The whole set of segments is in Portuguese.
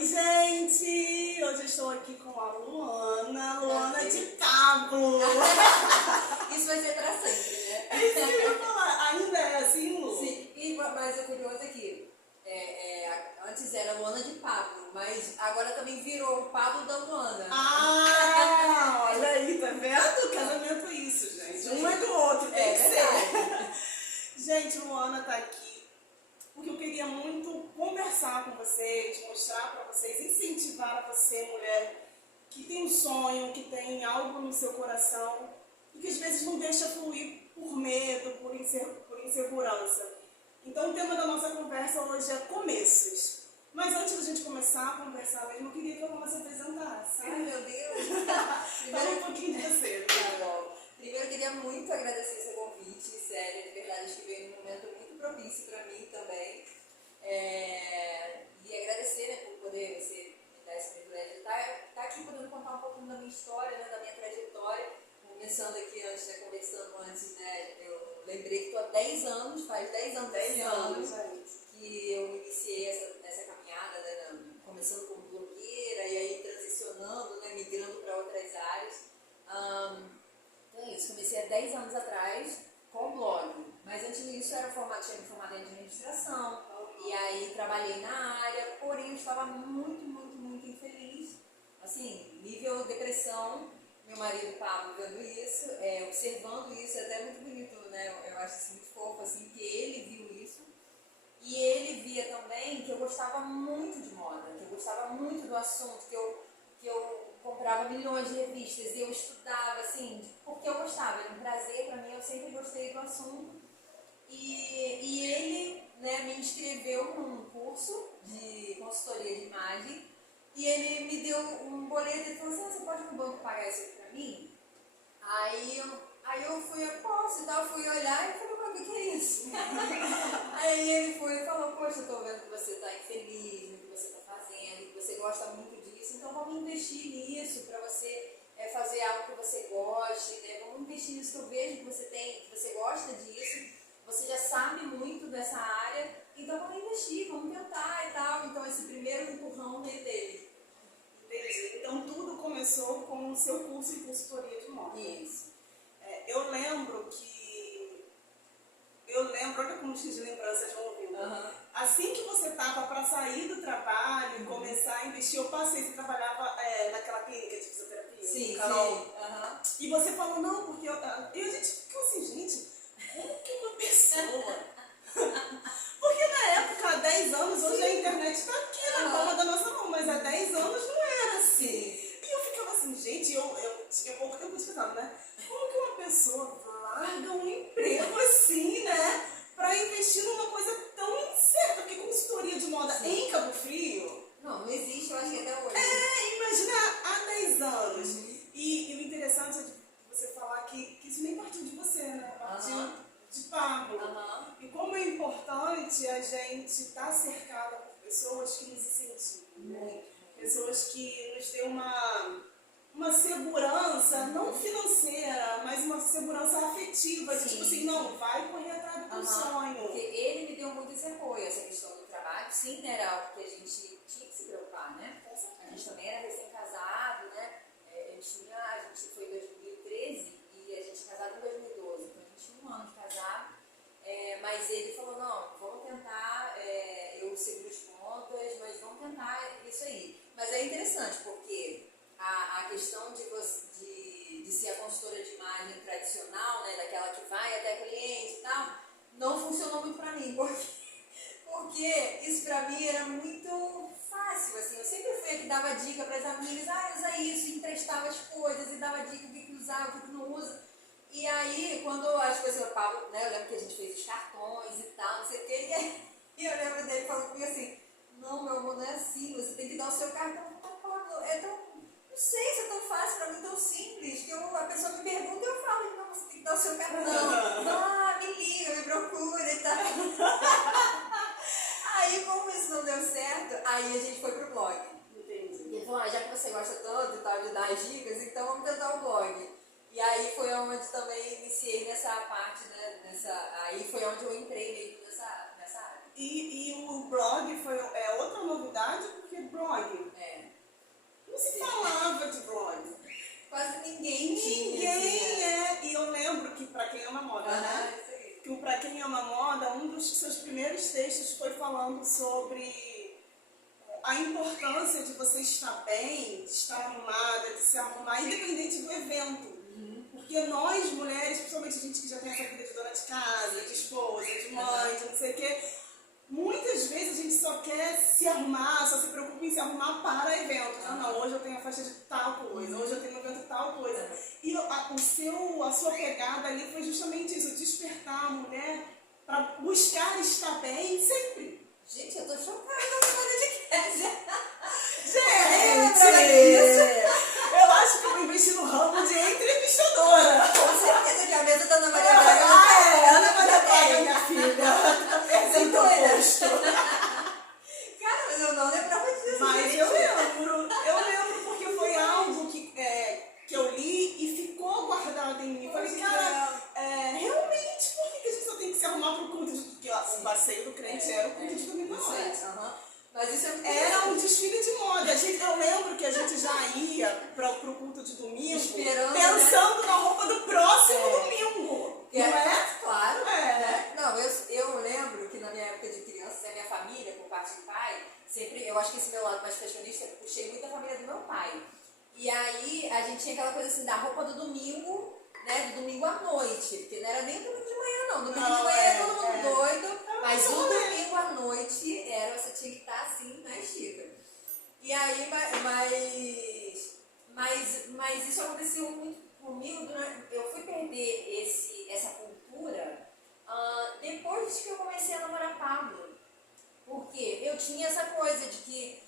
Oi, gente! Hoje eu estou aqui com a Luana de Pablo. Isso vai ser pra sempre, né? É isso que eu ia falar. Ainda é assim, Lu? Sim, mas o curioso é que antes era Luana de Pablo, mas agora também virou o Pablo da Luana. Ah, olha aí, tá vendo? Casamento é isso, gente. Um é do outro, tem que ser. Gente, Luana tá aqui porque eu queria muito conversar com vocês, mostrar pra vocês, incentivar a você, mulher, que tem um sonho, que tem algo no seu coração e que às vezes não deixa fluir por medo, por insegurança. Então o tema da nossa conversa hoje é começos. Mas antes da gente começar a conversar mesmo, eu queria que a Luana se apresentasse. Ai, meu Deus! Fala um pouquinho de você. Tá bom. Primeiro eu queria muito agradecer seu convite, sério, de verdade, acho que veio num momento muito propício pra mim também. E agradecer, né, por poder você me dar esse privilégio de estar aqui podendo contar um pouquinho da minha história, né, da minha trajetória. Começando aqui antes, né, conversando antes, né, eu lembrei que estou há 10 anos, faz 10 anos, 10 anos, gente. que eu iniciei essa caminhada, né, começando como blogueira e aí transicionando, né, migrando para outras áreas. Então é isso, comecei há 10 anos atrás com o blog, mas antes disso tinha me formado em administração, e aí trabalhei na área, porém eu estava muito infeliz, assim, nível depressão. Meu marido Pablo vendo isso, observando isso, é até muito bonito, né? Eu acho isso muito fofo, assim, que ele viu isso. E ele via também que eu gostava muito de moda, que eu gostava muito do assunto, que eu comprava milhões de revistas e eu estudava, assim, porque eu gostava, era um prazer para mim, eu sempre gostei do assunto. E ele, né, me inscreveu num curso de consultoria de imagem e ele me deu um boleto e falou assim, você pode no banco pagar isso aqui pra mim? Aí eu fui, eu posso e tal, fui olhar e falei, mas o que é isso? Aí ele foi e falou, poxa, eu tô vendo que você tá infeliz no que você tá fazendo, que você gosta muito disso, então vamos investir nisso pra você fazer algo que você goste, né? Vamos investir nisso que eu vejo que você tem, que você gosta disso, você já sabe muito dessa área, então vamos investir, vamos tentar e tal. Então esse primeiro empurrão ele teve. Entendi. Então tudo começou com o seu curso de consultoria de moda. Isso. Eu lembro, olha como os de lembranças vão ouvindo. Assim que você estava para sair do trabalho e começar a investir, eu passei, você trabalhava naquela clínica de fisioterapia? Sim, Carol. sim. E você falou, não, porque e a gente ficou assim, gente, como que uma pessoa... Porque na época, há 10 anos, hoje a internet está aqui na palma da nossa mão, mas há 10 anos não era assim. E eu ficava assim, gente, eu pensava, né? Como que uma pessoa larga um emprego assim, né? Para investir numa coisa tão incerta, porque consultoria de moda em Cabo Frio... Não existe, eu acho que até hoje. Imagina há 10 anos. E o interessante é de você falar que isso nem partiu de você, né? Partiu de Pablo. E como é importante a gente estar cercada por pessoas que nos incentivam. Pessoas que nos dêem uma segurança, não financeira, mas uma segurança afetiva. De, tipo assim, não, vai correr atrás do teu sonho. Porque ele me deu muito esse apoio, essa questão do trabalho. Sim, era algo que a gente tinha que se preocupar, né? A gente também era recém-casado, né? A gente foi em 2013 e a gente casado em 2012, então a gente tinha 1 ano de casado. Mas ele falou, não, vamos tentar, eu seguro as contas, mas vamos tentar isso aí. Mas é interessante, porque a questão de ser a consultora de imagem tradicional, né, daquela que vai até cliente e tal, não funcionou muito pra mim, porque isso pra mim era muito fácil, assim, eu sempre fui a que dava dica para as amigas, usa isso, emprestava as coisas e dava dica o que usar, o que não usa. E aí, quando as coisas, eu lembro que a gente fez os cartões e tal, não sei o que, e eu lembro dele falando comigo assim, não, meu amor, não é assim, você tem que dar o seu cartão. Não sei se é tão fácil, pra mim tão simples, que a pessoa me pergunta e eu falo, não, você tem que dar o seu cartão. Me liga, me procura e tal. Aí, como isso não deu certo, aí a gente foi pro blog. Entendi. E ele falou, já que você gosta tanto e tal de dar as dicas, então vamos tentar o blog. E aí foi onde também iniciei nessa parte, né? Aí foi onde eu entrei mesmo nessa área. E o blog foi outra novidade, porque blog não se falava de blog. Quase ninguém Ninguém. E eu lembro que, pra quem ama moda, né? Isso aí. Que pra quem ama moda, um dos seus primeiros textos foi falando sobre a importância de você estar bem, de estar arrumada, de se arrumar, independente do evento. Porque nós, mulheres, principalmente a gente que já tem essa vida de dona de casa, de esposa, de mãe, de não sei o quê, muitas vezes a gente só quer se arrumar, só se preocupa em se arrumar para eventos. Ah, não, hoje eu tenho a festa de tal coisa, hoje eu tenho um evento de tal coisa. E a sua pegada ali foi justamente isso, despertar a mulher para buscar estar bem sempre. Gente, eu tô chocada com podcast. Gente, eu acho que eu vou investir no ramo de entrevistadora. Com certeza que a mesa da Ana Maria Braga. Ana Maria Braga, minha filha. Perdeu teu posto. Cara, mas eu não lembrava disso. Mas gente. eu lembro porque foi algo que eu li e ficou guardado em mim. Falei, cara, realmente, por que a gente só tem que se arrumar pro culto de... Porque o passeio do crente era o culto de domingo à noite. Mas isso é muito Era um desfile de moda. Eu lembro que a gente já ia pro culto de domingo esperando, pensando na roupa do próximo domingo. Não é? Claro. É. Não, eu lembro que na minha época de criança, na minha família, por parte de pai, sempre, eu acho que esse meu lado mais fashionista, eu puxei muito a família do meu pai. E aí a gente tinha aquela coisa assim da roupa do domingo, né? Do domingo à noite. Porque não era nem domingo de manhã, não. Domingo de manhã era todo mundo doido. Mas o domingo à noite você tinha que estar assim na estica. E aí, mas isso aconteceu muito comigo. Eu fui perder essa cultura depois que eu comecei a namorar Pablo. Porque eu tinha essa coisa de que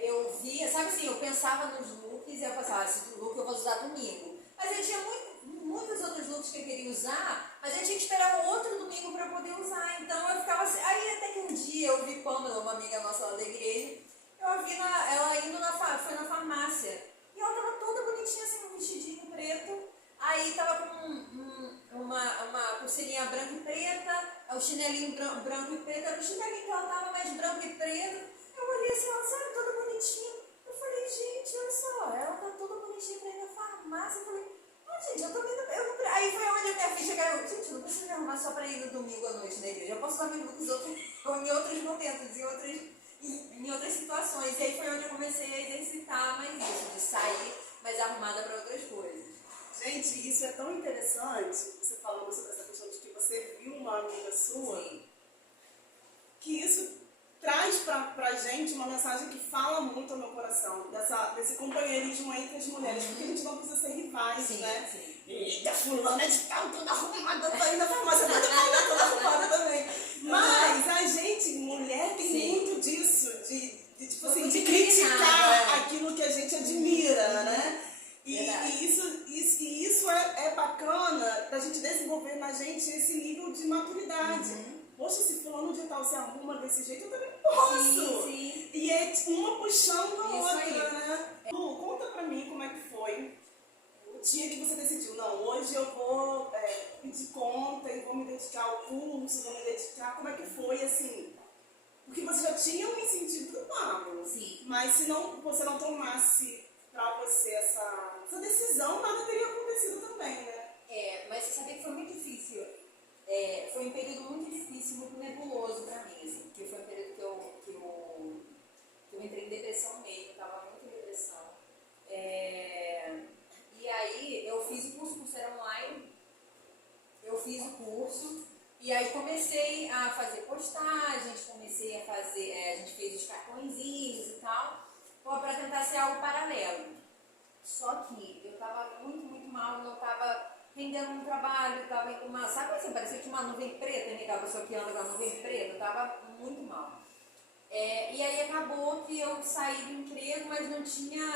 eu via, sabe assim, eu pensava nos looks e eu pensava, esse look eu vou usar domingo. Mas eu tinha muitos outros looks que eu queria usar, mas eu tinha que esperar um outro domingo para poder usar. Então eu ficava assim. Aí até que um dia eu vi Pamela, uma amiga nossa lá da igreja, eu vi ela indo foi na farmácia. E ela tava toda bonitinha, assim, um vestidinho preto. Aí tava com uma pulseirinha branca e preta, o chinelinho branco e preto. Era o chinelinho que ela tava mais branco e preto. Eu olhei assim, ela sabe, toda bonitinha. Eu falei, gente, olha só, ela tá toda bonitinha pra ir na farmácia. Eu falei, gente, eu tô vendo. Aí foi onde a minha ficha caiu. Gente, eu não preciso me arrumar só pra ir no domingo à noite na igreja. Eu posso fazer looks em outros momentos, em outras situações. E aí foi onde eu comecei a exercitar mais isso, de sair mais arrumada pra outras coisas. Gente, isso é tão interessante, você falando sobre essa questão de que você viu uma amiga sua. Sim. Que isso traz pra gente uma mensagem que fala muito ao meu coração, desse companheirismo entre as mulheres, porque a gente não precisa ser rivais, né? Sim. Eita, fulana de tal, toda arrumada, tá indo na farmácia, toda arrumada também. Mas a gente, mulher, tem muito disso, tipo assim, de criticar aquilo que a gente admira, né? E isso é bacana da gente desenvolver na gente esse nível de maturidade. Poxa, se fulano de tal se arruma desse jeito, eu também posso. Sim. E é uma puxando a Isso outra, aí. né? Lu, conta pra mim como é que foi o dia que você decidiu, não, hoje eu vou pedir conta e vou me dedicar ao curso, vou me dedicar, como é que foi, assim? Porque você já tinha um incentivo do Pablo. Sim. Mas se você não tomasse pra você essa decisão, nada teria acontecido também, né? Mas você sabia que foi muito difícil. Foi um período muito difícil, muito nebuloso pra mim, assim, porque foi um período que eu entrei em depressão mesmo, eu tava muito em depressão. E aí eu fiz o curso era online, eu fiz o curso, e aí comecei a fazer postagens, comecei a fazer, a gente fez os cartõezinhos e tal, para tentar ser algo paralelo. Só que eu tava muito, muito mal, não tava rendendo um trabalho, tava em uma, sabe assim, parecia que tinha uma nuvem preta, né? Aquela pessoa que anda com a nuvem preta, eu tava muito mal. E aí acabou que eu saí do emprego, mas não tinha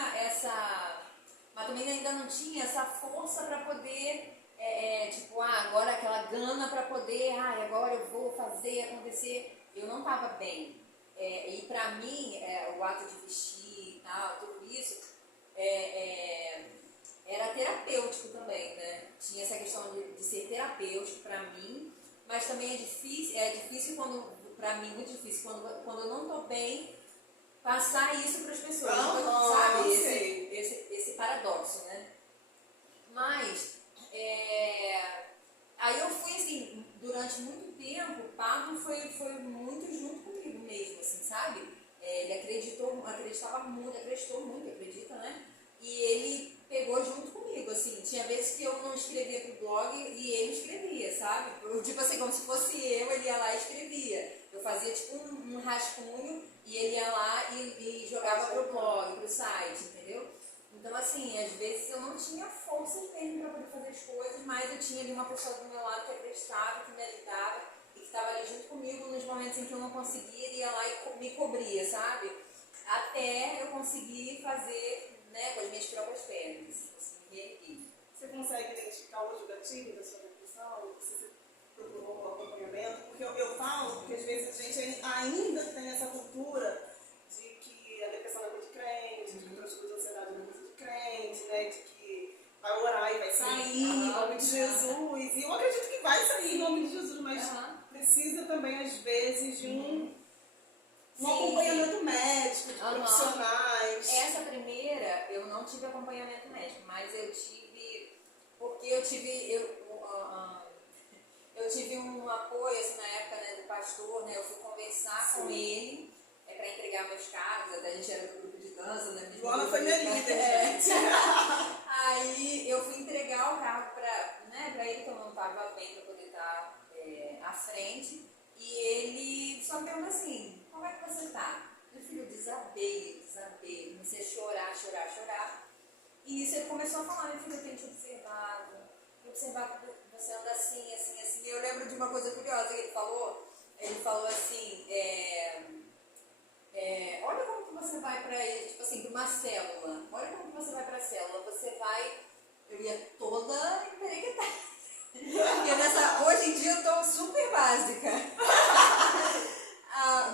mas também ainda não tinha essa força para poder, agora aquela gana para poder, agora eu vou fazer acontecer. Eu não tava bem. E pra mim, o ato de vestir e tal, tudo isso, era terapêutico também, né? Tinha essa questão de ser terapêutico pra mim, mas também é difícil quando pra mim, muito difícil. Quando eu não tô bem, passar isso pras pessoas. Sabe? Esse paradoxo, né? Mas, aí eu fui, assim, durante muito tempo, o Pablo foi muito junto comigo mesmo, assim, sabe? Ele acreditou muito, acredita, né? E ele pegou junto comigo, assim, tinha vezes que eu não escrevia pro blog e ele escrevia, sabe? Tipo assim, como se fosse eu, ele ia lá e escrevia. Eu fazia tipo um rascunho e ele ia lá e jogava pro blog, pro site, entendeu? Então, assim, às vezes eu não tinha forças mesmo para poder fazer as coisas, mas eu tinha ali uma pessoa do meu lado que acreditava, que me ajudava e que estava ali junto comigo nos momentos em que eu não conseguia, ele ia lá e me cobria, sabe? Até eu conseguir fazer, né, com as minhas próprias pernas, assim, conseguir me erguer. Você consegue identificar hoje o gatilho da sua depressão? Você procurou um acompanhamento? Porque eu falo, porque às vezes a gente ainda tem essa cultura de que a depressão é coisa de crente, de que o transtorno de ansiedade é coisa de crente, né? De que vai orar e vai sair em nome de Jesus. E eu acredito que vai sair em nome de Jesus, mas precisa também, às vezes, de um acompanhamento médico, de profissionais. Essa primeira, eu não tive acompanhamento médico, mas eu tive, porque eu tive um apoio, assim, na época, né, do pastor, né, eu fui conversar com ele para entregar meus cargos, até a gente era do grupo de dança, né? Luana foi minha líder, gente. Aí eu fui entregar o cargo para ele, que eu não estava bem para poder estar à frente, e ele só me perguntou assim, como é que você tá? Meu filho, eu desabei, comecei a chorar. E isso ele começou a falar, meu filho, eu tenho te observado que você anda assim. E eu lembro de uma coisa curiosa que ele falou assim, olha como que você vai para, tipo assim, para uma célula, olha como que você vai para a célula, eu ia toda emperequetada. Hoje em dia eu tô super básica.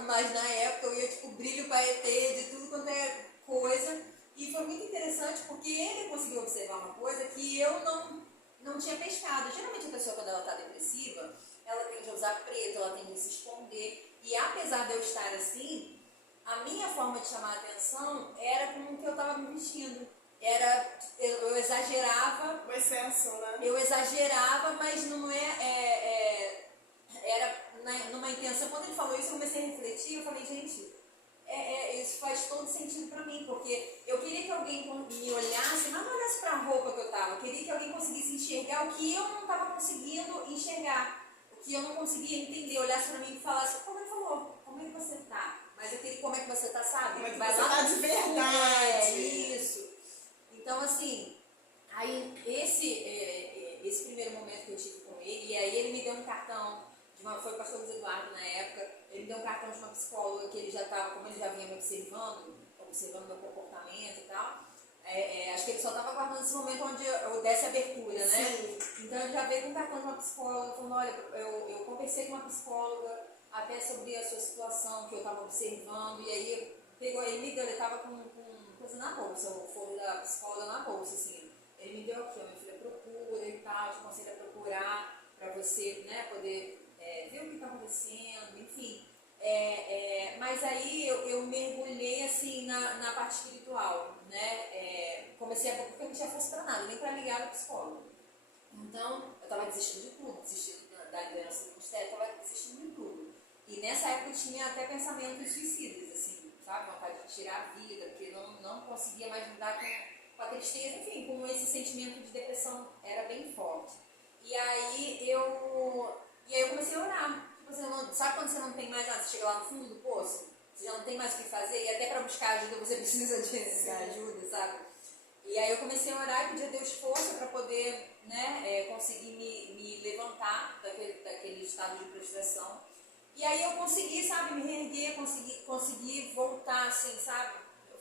Mas na época eu ia tipo brilho paetê, de tudo quanto é coisa. E foi muito interessante porque ele conseguiu observar uma coisa que eu não tinha pescado. Geralmente a pessoa, quando ela está depressiva, ela tende a usar preto, ela tende a se esconder. E apesar de eu estar assim, a minha forma de chamar a atenção era com o que eu estava me vestindo. Eu exagerava. O excesso, né? Eu exagerava, mas não era numa intenção. Quando ele falou isso, eu comecei a refletir. Eu falei, gente, isso faz todo sentido pra mim, porque eu queria que alguém me olhasse, mas não olhasse pra roupa que eu tava. Eu queria que alguém conseguisse enxergar o que eu não estava conseguindo enxergar, o que eu não conseguia entender. Olhasse pra mim e falasse, como ele falou, como é que você tá? Mas aquele como é que você tá, sabe? Como é que vai você lá tá de verdade. Isso. Então, assim, aí esse primeiro momento que eu tive com ele, e aí ele me deu um cartão, foi o pastor Luiz Eduardo na época, ele me deu um cartão de uma psicóloga que ele já estava, como ele já vinha me observando meu comportamento e tal, acho que ele só estava aguardando esse momento onde eu desse abertura, né? Sim. Então ele já veio com um cartão de uma psicóloga, falando, olha, eu conversei com uma psicóloga até sobre a sua situação que eu estava observando, e aí ele me deu, ele estava com coisa na bolsa, o folho da psicóloga na bolsa, assim. Ele me deu aqui, minha filha, procura e tal, te aconselho a procurar para você, né, poder ver o que está acontecendo, enfim. Mas aí eu mergulhei, assim, na parte espiritual, né, comecei porque eu não tinha força para nada, nem para ligar no psicólogo. Então, eu estava desistindo de tudo, desistindo da liderança do ministério, estava desistindo de tudo. E nessa época eu tinha até pensamentos suicidas, assim, sabe? Vontade de tirar a vida, porque não conseguia mais lidar com a tristeza, enfim, com esse sentimento de depressão era bem forte. E aí eu comecei a orar. Tipo, sabe quando você não tem mais nada, você chega lá no fundo do poço, você já não tem mais o que fazer, e até para buscar ajuda você precisa de ajuda, sabe? E aí eu comecei a orar e pedir a Deus força para poder, né, conseguir me levantar daquele estado de prostração. E aí eu consegui, sabe, me reerguer, consegui voltar, assim, sabe?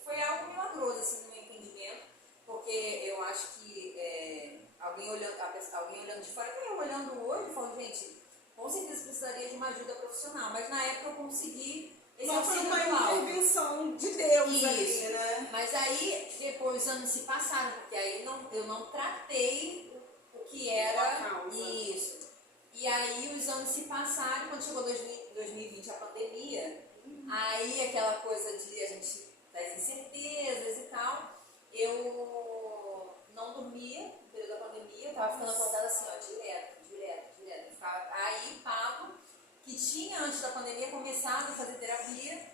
Foi algo milagroso, assim, no meu entendimento, porque eu acho que alguém olhando de fora, até eu olhando hoje, falando, gente, com certeza precisaria de uma ajuda profissional, mas na época eu consegui esse auxílio uma intervenção de Deus. Isso. Ali, né? Mas aí, depois os anos se passaram, porque aí eu não tratei o que era a causa. Isso. E aí os anos se passaram, quando chegou 2020 a pandemia, aí aquela coisa de a gente das incertezas e tal, eu não dormia no período da pandemia, eu tava ficando acordada assim, ó, direto. Aí Pablo, que tinha antes da pandemia começado a fazer terapia,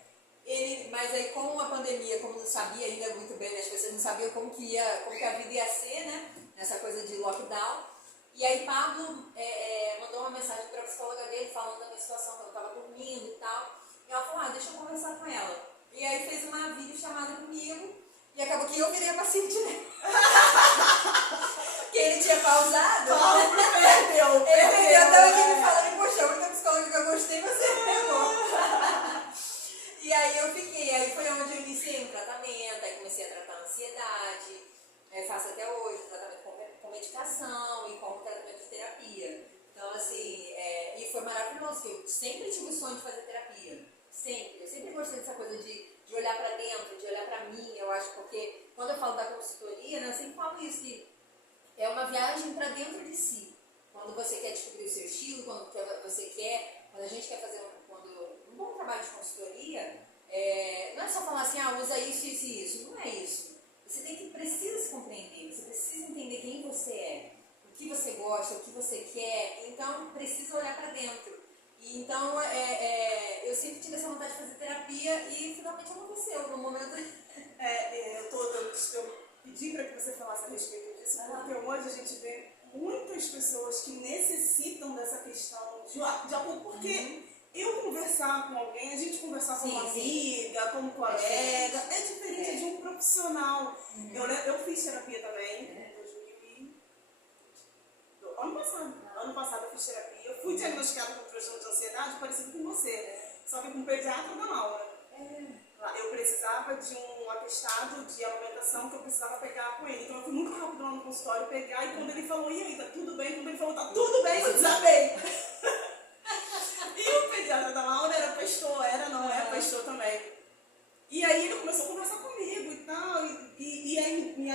mas aí com a pandemia, como não sabia ainda muito bem, né, as pessoas não sabiam como que a vida ia ser, né, nessa coisa de lockdown. E aí Pablo mandou uma mensagem para a psicóloga dele falando da minha situação, que eu estava dormindo e tal. E ela falou, deixa eu conversar com ela. E aí fez uma videochamada comigo e acabou que eu virei a paciente dele. Que ele tinha pausado. Perdeu. Eu tava aqui me falando, poxa, a única psicóloga que eu gostei, você pegou. E aí eu fiquei, aí foi onde eu iniciei um tratamento, aí comecei a tratar a ansiedade, faço até hoje tratamento com medicação e com tratamento de terapia. Então, assim, e foi maravilhoso, que eu sempre tive o sonho de fazer terapia. Sempre. Eu sempre gostei dessa coisa de olhar pra dentro, de olhar pra mim, eu acho, porque quando eu falo da consultoria, né, eu sempre falo isso, que é uma viagem pra dentro de si. Quando você quer descobrir o seu estilo, quando a gente quer fazer um bom trabalho de consultoria, não é só falar assim, usa isso, isso e isso. Não é isso. Você precisa se compreender, você precisa entender quem você é, o que você gosta, o que você quer, então precisa olhar para dentro. E então eu sempre tive essa vontade de fazer terapia e finalmente aconteceu no momento. Eu pedi para que você falasse a respeito disso, porque hoje a gente vê muitas pessoas que necessitam dessa questão de apoio, porque eu conversar com alguém, a gente conversar com uma amiga, como colega, é diferente de um profissional. Eu fiz terapia também, em 2000 ano passado eu fiz terapia, eu fui diagnosticada com transtorno de ansiedade parecido com você, só que com um pediatra da Laura. Eu precisava de um atestado de alimentação que eu precisava pegar com ele. Então eu fui muito rápido lá no consultório pegar, e quando ele falou, e aí, tá tudo bem? Quando ele falou, tá tudo bem, eu desabei. E o pediatra da Laura era pastor, pastor também. E aí ele começou a conversar comigo e tal, e aí me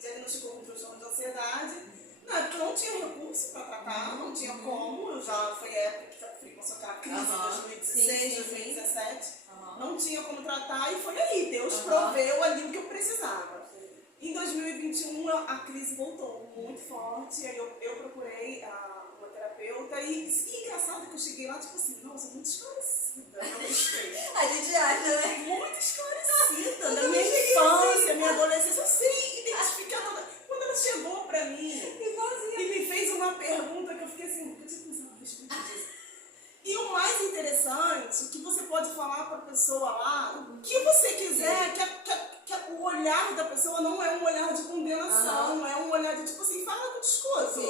diagnosticou com transtorno de ansiedade. Na época eu não tinha recurso para tratar, não tinha como, eu já foi época que fui com aquela crise de 2016, 2017. Não tinha como tratar, e foi aí, Deus proveu ali o que eu precisava. Em 2021 a crise voltou muito forte, aí eu procurei uma terapeuta, e engraçado que eu cheguei lá, tipo assim, nossa, muito esclarecida. A gente acha, né? Muito esclarecida, da minha infância, minha adolescência, eu sei identificar toda. Quando ela chegou pra mim e me fez uma pergunta que eu fiquei assim, eu tinha pensado a respeito disso. E o mais interessante, que você pode falar para a pessoa lá o que você quiser, que o olhar da pessoa não é um olhar de condenação, é um olhar de tipo assim, fala com desconto.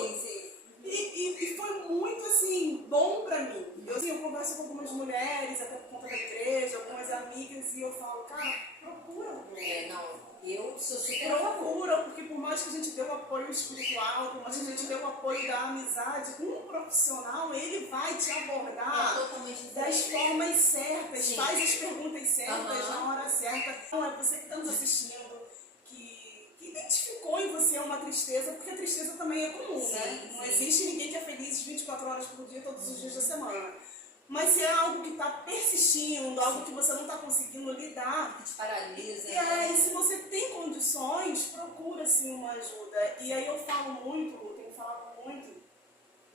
E foi muito assim, bom para mim. Eu converso com algumas mulheres, até por conta da igreja, algumas amigas, e eu falo, cara, procura. Eu sou super procura, porque por mais que a gente dê o apoio espiritual, por mais que a gente dê o apoio da amizade, um profissional, ele vai te abordar das formas certas, faz as perguntas certas na hora certa. Então é você que está nos assistindo, que identificou em você uma tristeza, porque a tristeza também é comum, né? Não existe ninguém que é feliz 24 horas por dia, todos os dias da semana. Mas se é algo que está persistindo, algo que você não está conseguindo lidar, que te paralisa. E se você tem condições, procura sim uma ajuda. E aí eu falo muito, tenho falado muito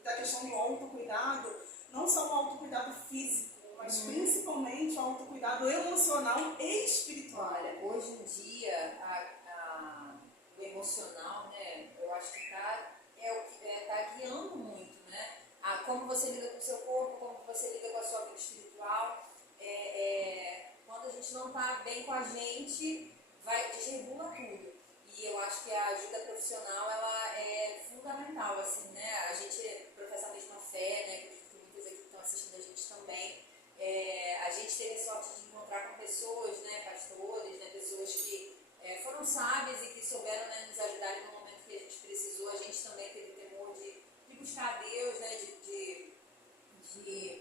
da questão do autocuidado, não só o autocuidado físico, mas principalmente o autocuidado emocional e espiritual. Olha, hoje em dia, o emocional, né, eu acho que tá guiando muito, né? Como você lida com o seu corpo, como você lida com a sua vida espiritual. Quando a gente não está bem com a gente, desregula tudo. E eu acho que a ajuda profissional, ela é fundamental, assim, né? A gente professa a mesma fé, né? Acredito que muitas aqui que estão assistindo a gente também. A gente teve a sorte de encontrar com pessoas, né? Pastores, né? Pessoas que foram sábias e que souberam, né, nos ajudarem no momento que a gente precisou. A gente também teve temor de buscar a Deus, né? De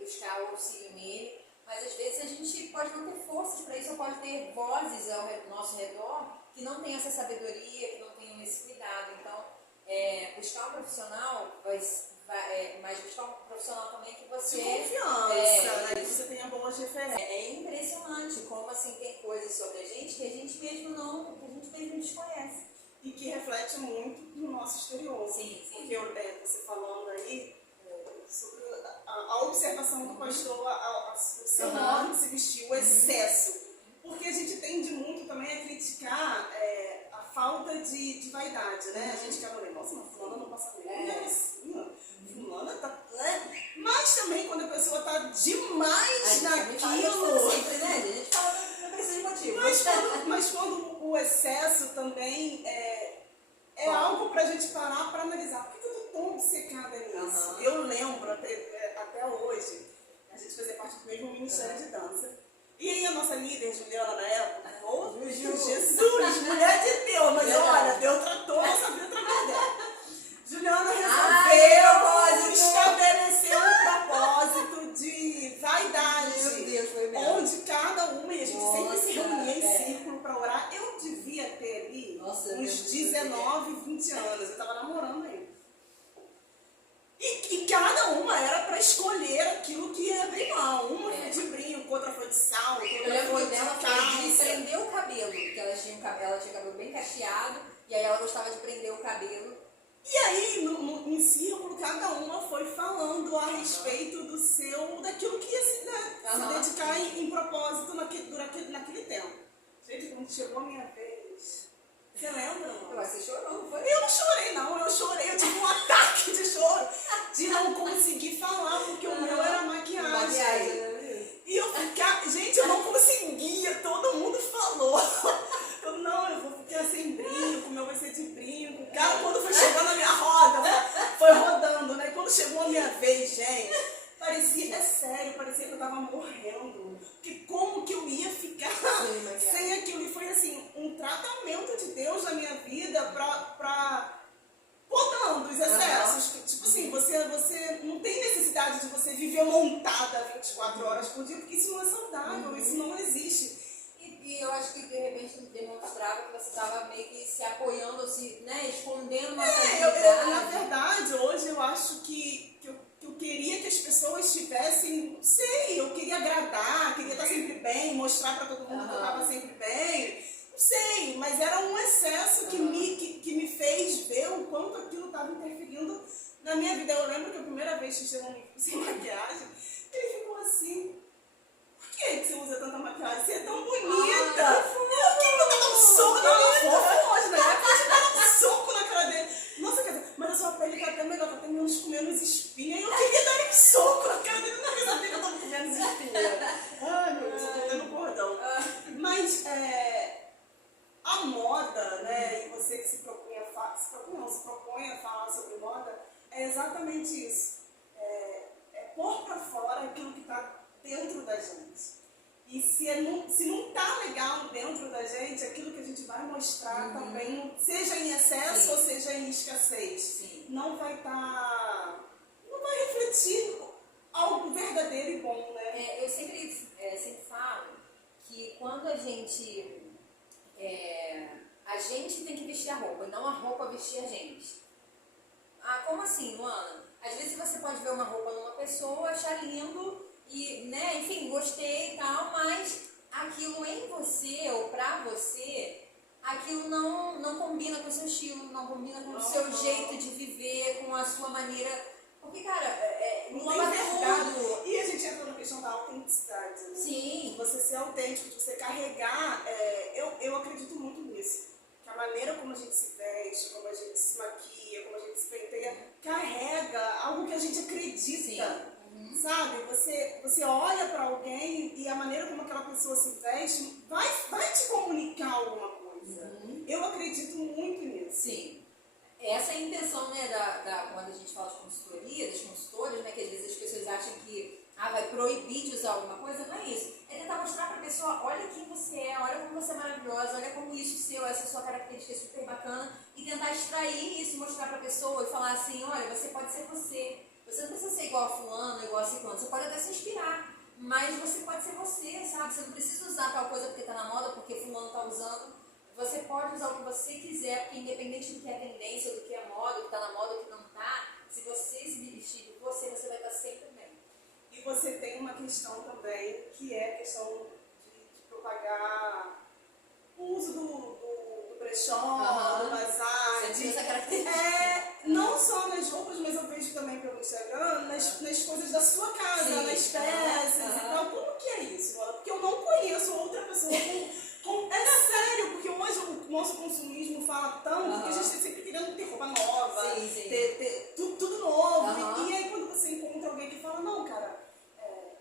buscar o auxílio nele. Mas às vezes a gente pode não ter forças para isso, ou pode ter vozes ao nosso redor que não têm essa sabedoria, que não tenham esse cuidado. Então, buscar um profissional vai mas buscar um profissional também que você... De confiança, né? Que você tenha boas referências. É impressionante como assim tem coisas sobre a gente que a gente mesmo desconhece. E que reflete muito no nosso exterior. Sim. Porque você falando aí sobre a observação do pastor, o seu modo de se vestir, o excesso. Porque a gente tende muito também a criticar a falta de vaidade, né? A gente quer falar, nossa, mas fulana não passa bem, assim, ó. Fulana tá... Mas também quando a pessoa tá demais naquilo... Sempre, né? A gente fala, não precisa de motivo. Mas quando o excesso também é algo pra gente parar pra analisar. Por que eu tô tão obcecada nisso? Eu lembro até hoje, a gente fazia parte do mesmo ministério de dança. E aí a nossa líder, Juliana, na época, Jesus, mulher de Deus, mas olha, Deus tratou a nossa vida através dela. Juliana resolveu estabelecer um propósito de vaidade. Meu Deus, foi mesmo. Onde cada uma, e a gente sempre se reunia em círculo para orar. Eu devia ter ali uns 19, 20 anos. Eu estava namorando ainda. E cada uma era para escolher aquilo que ia abrir mão. Uma foi de brinco, outra foi de sal, outra foi de calça. De prender o cabelo, porque ela tinha cabelo bem cacheado, e aí ela gostava de prender o cabelo. E aí, em círculo, cada uma foi falando a respeito daquilo que ia se dedicar em propósito naquele tempo. Gente, quando chegou a minha vez, você lembra, mano? Você chorou, não foi? Eu não chorei, não. Eu tive um ataque de choro, de não conseguir falar, porque o meu era maquiagem. E eu ficava, gente, eu não conseguia, todo mundo falou. Eu vou ficar sem brinco, o meu vai ser de brinco. Cara, quando foi chegando a minha roda, foi rodando, né? Quando chegou a minha vez, gente, parecia que eu tava morrendo. Porque como que eu ia ficar sem aquilo? E foi assim, um tratamento de Deus na minha vida pra podando os excessos. Tipo assim, você não tem necessidade de você viver montada 24 horas por dia, porque isso não é saudável, isso não existe. E eu acho que de repente demonstrava que você estava meio que se apoiando, escondendo uma realidade. Na verdade, hoje eu acho que eu queria que as pessoas tivessem, não sei, eu queria agradar, queria estar sempre bem, mostrar para todo mundo que eu estava sempre bem. Não sei, mas era um excesso que me fez ver o quanto aquilo estava interferindo na minha vida. Eu lembro que a primeira vez que chegou sem maquiagem, ele ficou assim: por que você usa tanta maquiagem? Você é tão bonita! Por que eu tô dando um soco na minha fofa hoje, né? Pode dar um soco na cara dele. Nossa, mas a sua pele tá até melhor, tá até menos espinha. E eu queria dar um soco na cara dele, não sabia que eu tava com menos espinha. Ai, meu Deus, eu tô tendo cordão. Mas a moda, né, e você que se propõe a falar sobre moda, é exatamente isso. É pôr pra fora aquilo que tá dentro da gente. E se não tá legal dentro da gente, aquilo que a gente vai mostrar também, seja em excesso ou seja em escassez, não vai refletir algo verdadeiro e bom, né? Eu sempre falo que quando a gente tem que vestir a roupa, e não a roupa vestir a gente. Ah, como assim, Luana? Às vezes você pode ver uma roupa numa pessoa, achar lindo, e, enfim, gostei e tal, mas aquilo em você ou pra você, aquilo não combina com o seu estilo, não combina com o seu jeito de viver, com a sua maneira. Porque, cara, não é verdade. E a gente entra na questão da autenticidade. Né? Sim. Você ser autêntico, de você carregar. Eu acredito muito nisso. Que a maneira como a gente se veste, como a gente se maquia, como a gente se penteia, carrega algo que a gente acredita. Sabe? Você olha para alguém e a maneira como aquela pessoa se veste vai te comunicar alguma coisa. Eu acredito muito nisso. Sim. Essa é a intenção, né, quando a gente fala de consultoria, das consultoras, né, que às vezes as pessoas acham que vai proibir de usar alguma coisa. Não é isso. É tentar mostrar para a pessoa: olha quem você é, olha como você é maravilhosa, olha como essa sua característica é super bacana, e tentar extrair isso, mostrar para a pessoa e falar assim: olha, você pode ser você. Você não precisa ser igual a fulano, igual a ciclano. Você pode até se inspirar, mas você pode ser você, sabe? Você não precisa usar tal coisa porque está na moda, porque fulano está usando. Você pode usar o que você quiser, porque independente do que é tendência, do que é moda, do que está na moda, do que não está, Se você se vestir de você vai estar sempre bem. E você tem uma questão também, que é a questão de propagar o uso do brechó, do bazar. Você tinha essa característica. Não só nas roupas, mas eu vejo também pelo Instagram, nas coisas da sua casa, Sim. nas peças e tal. Como que é isso, Ana? Porque eu não conheço outra pessoa é sério, porque hoje o nosso consumismo fala tanto que a gente está sempre querendo ter roupa nova, ter tudo novo. E aí quando você encontra alguém que fala, não, cara,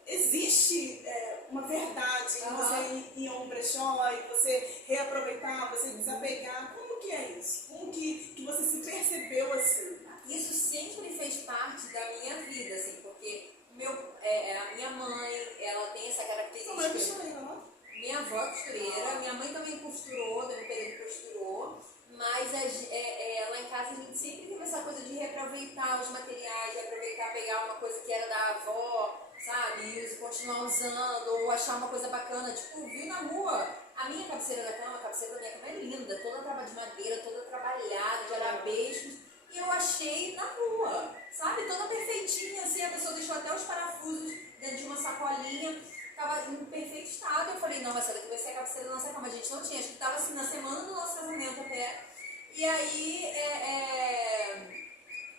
existe uma verdade em você ir a um brechó e você reaproveitar, você desapegar. Como que é isso? Como que você se percebeu assim? Isso sempre fez parte da minha vida, assim, porque a minha mãe, ela tem essa característica. Sua mãe é costureira, não? Minha avó é costureira, minha mãe também costurou, teve um período que costurou, mas lá em casa a gente sempre teve essa coisa de reaproveitar os materiais, de aproveitar, pegar uma coisa que era da avó, sabe, e continuar usando, ou achar uma coisa bacana, tipo, viu na rua, a minha cabeceira da cama, a cabeceira da minha cama é linda, toda de madeira, toda trabalhada, de arabescos, e eu achei na rua, sabe, toda perfeitinha, assim, a pessoa deixou até os parafusos dentro de uma sacolinha, estava em perfeito estado. Eu falei, não, essa daqui vai ser a cabeceira da nossa cama. A gente não tinha, acho que estava assim na semana do nosso casamento até. E aí,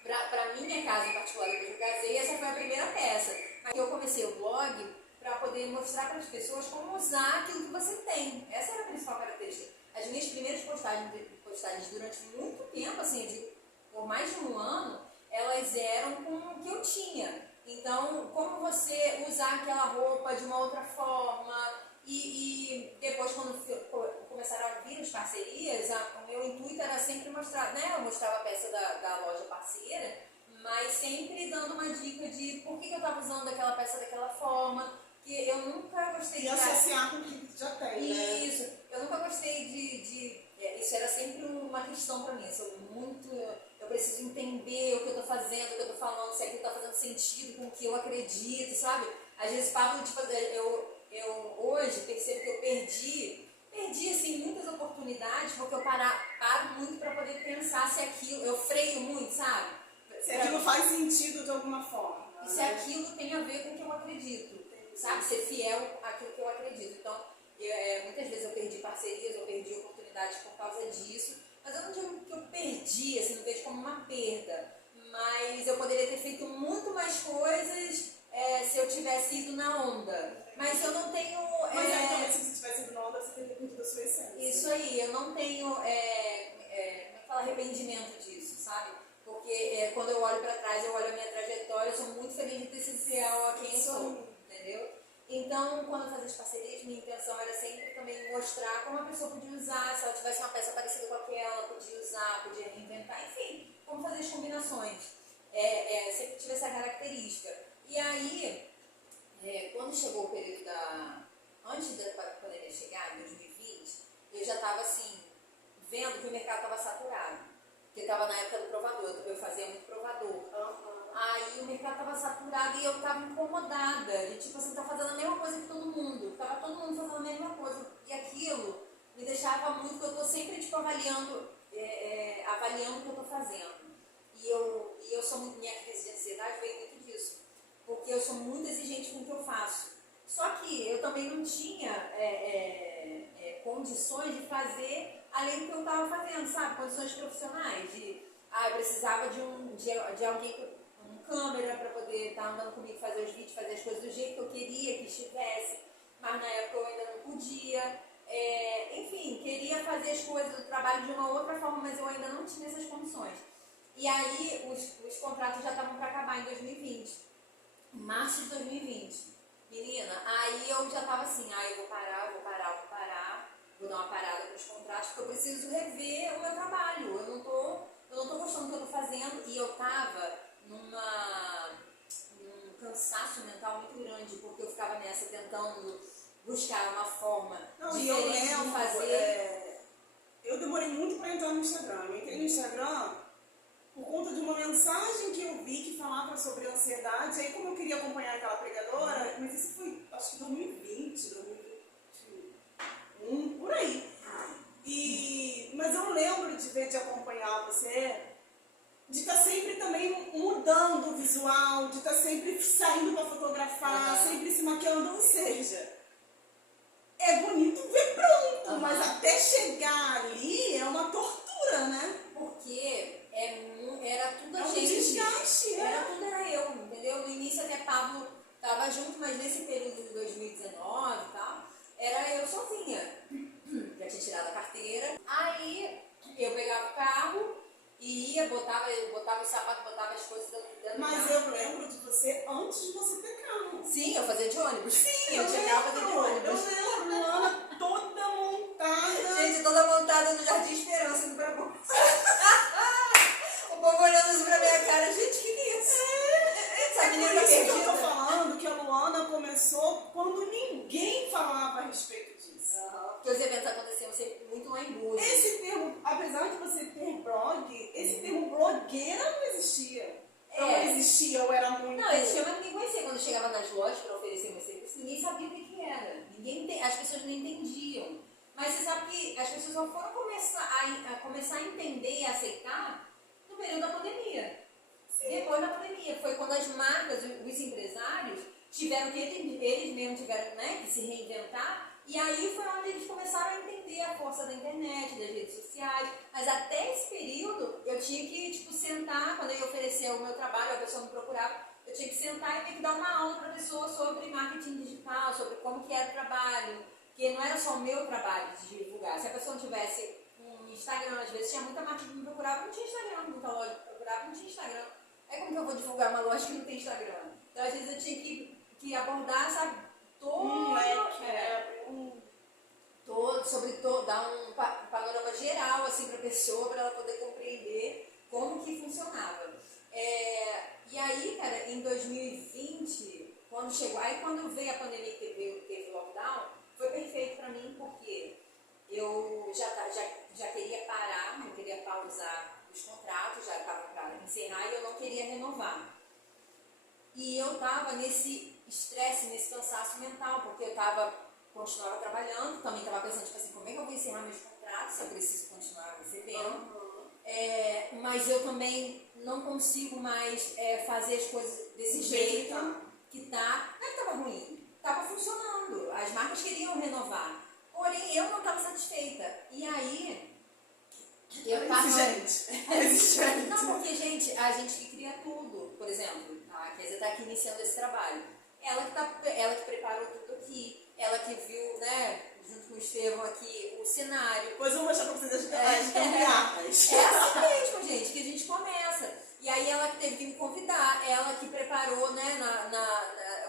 para minha casa em particular, depois que eu casei, essa foi a primeira peça. Aí eu comecei o blog para poder mostrar para as pessoas como usar aquilo que você tem. Essa era a principal característica. As minhas primeiras postagens durante muito tempo, assim, por mais de um ano, elas eram com o que eu tinha. Então, como você usar aquela roupa de uma outra forma e depois quando começaram a vir as parcerias, o meu intuito era sempre mostrar, né? Eu mostrava a peça da loja parceira, mas sempre dando uma dica de por que eu estava usando aquela peça daquela forma, que eu nunca gostei de... E associar com o que já tem, né? Isso, eu nunca gostei isso era sempre uma questão para mim, eu preciso entender o que eu estou fazendo, o que eu estou falando, se aquilo está fazendo sentido com o que eu acredito, sabe? Às vezes falo, tipo, eu hoje percebo que eu perdi assim, muitas oportunidades, porque eu paro muito para poder pensar se aquilo, eu freio muito, sabe? Se aquilo faz sentido de alguma forma. E se aquilo tem a ver com o que eu acredito, sabe? Ser fiel àquilo que eu acredito. Então, muitas vezes eu perdi parcerias, eu perdi oportunidades por causa disso, mas eu não digo que eu perdi, assim, não vejo como uma perda, mas eu poderia ter feito muito mais coisas se eu tivesse ido na onda, mas eu não tenho... Mas aí também, se você tivesse ido na onda, você teria perdido a sua essência. Isso aí, eu não tenho, como é que fala, arrependimento disso, sabe? Porque quando eu olho para trás, eu olho a minha trajetória, eu sou muito feliz de ter sido fiel a quem eu sou, entendeu? Então, quando eu fazia as parcerias, minha intenção era sempre também mostrar como a pessoa podia usar, se ela tivesse uma peça parecida com aquela, podia usar, podia reinventar, enfim, como fazer as combinações. Sempre tive essa característica. E aí, quando chegou o período antes da pandemia chegar, em 2020, eu já estava assim, vendo que o mercado estava saturado, porque estava na época do provador, eu fazia muito provador. Aí o mercado estava saturado e eu estava incomodada, de tipo assim, tá fazendo a mesma coisa que todo mundo, estava todo mundo fazendo a mesma coisa, e aquilo me deixava muito, que eu estou sempre tipo avaliando o que eu estou fazendo. E eu sou muito, minha crise de ansiedade veio muito disso, porque eu sou muito exigente com o que eu faço. Só que eu também não tinha condições de fazer além do que eu estava fazendo, sabe? Condições profissionais, eu precisava de alguém, câmera para poder estar andando comigo, fazer os vídeos, fazer as coisas do jeito que eu queria que estivesse, mas na época eu ainda não podia. Enfim, queria fazer as coisas do trabalho de uma outra forma, mas eu ainda não tinha essas condições. E aí os contratos já estavam para acabar em 2020, março de 2020. Menina, aí eu já estava assim, eu vou parar, vou dar uma parada com os contratos, porque eu preciso rever o meu trabalho. Eu não tô gostando do que eu estou fazendo, e eu estava num cansaço mental muito grande, porque eu ficava nessa tentando buscar uma forma diferente de fazer. Eu demorei muito para entrar no Instagram. Eu entrei no Instagram por conta de uma mensagem que eu vi que falava sobre ansiedade. Aí, como eu queria acompanhar aquela pregadora, mas isso foi, acho que 2020, 2021, por aí. Mas eu lembro de acompanhar você de estar sempre também mudando o visual, de estar sempre saindo para fotografar, sempre se maquiando, ou seja, é bonito ver pronto, mas até chegar ali é uma tortura, né? Porque era tudo a É um gente. desgaste, né? Era eu, entendeu? No início até Pablo tava junto, mas nesse período de 2019 e tal, era eu sozinha. Já tinha tirado a carteira. Aí eu pegava o carro e ia, botava o sapato, botava as coisas dentro do Mas carro. eu lembro de você antes de você ter carro. Sim, eu fazia de ônibus. Sim, eu chegava a fazer de ônibus. Eu lembro, Luana toda montada. Gente, toda montada no Jardim Esperança, no Brasil. O povo olhando assim pra minha cara, gente, que é isso? Essa menina Por tá isso que eu tô perdida. falando que a Luana começou quando ninguém falava a respeito disso. Porque os eventos aconteciam sempre muito lá em Búzios. Esse termo, apesar de você ter blog, esse termo blogueira não existia. Ou não existia, ou era muito... Não, existia, mas ninguém conhecia. Quando chegava nas lojas para oferecer um serviço, ninguém sabia o que era. As pessoas não entendiam. Mas você sabe que as pessoas só foram começar a entender e aceitar no período da pandemia. Sim. Depois da pandemia. Foi quando as marcas, os empresários, tiveram que, eles mesmos tiveram, né, que se reinventar. E aí foi onde eles começaram a entender a força da internet, das redes sociais. Mas até esse período, eu tinha que, sentar, quando eu ia oferecer o meu trabalho, a pessoa me procurava, eu tinha que sentar e ter que dar uma aula para a pessoa sobre marketing digital, sobre como que era o trabalho. Porque não era só o meu trabalho de divulgar. Se a pessoa não tivesse um Instagram, às vezes tinha muita marca que me procurava, não tinha Instagram, muita loja que me procurava, não tinha Instagram. É como que eu vou divulgar uma loja que não tem Instagram? Então, às vezes eu tinha que abordar, sabe, dar um panorama geral assim para a pessoa, para ela poder compreender como que funcionava. E aí, cara, em 2020, quando veio a pandemia, que teve lockdown, foi perfeito para mim, porque eu já queria parar, não queria pausar os contratos, já estava para encerrar e eu não queria renovar. E eu estava nesse estresse, nesse cansaço mental, porque eu continuava trabalhando, também estava pensando, como é que eu vou encerrar meus contratos, se eu preciso continuar recebendo. Mas eu também não consigo mais fazer as coisas desse jeito que tá. Não é que estava ruim, estava funcionando, as marcas queriam renovar, porém eu não estava satisfeita. E aí, eu estava... Exigente. Não, porque, gente, a gente que cria tudo, por exemplo, a Kézia está aqui iniciando esse trabalho. Ela que preparou tudo aqui, ela que viu, né, junto com o Estevão aqui, o cenário. Depois eu vou mostrar pra vocês as gambiarras. É assim mesmo, gente, que a gente começa. E aí ela que teve que me convidar, ela que preparou, né,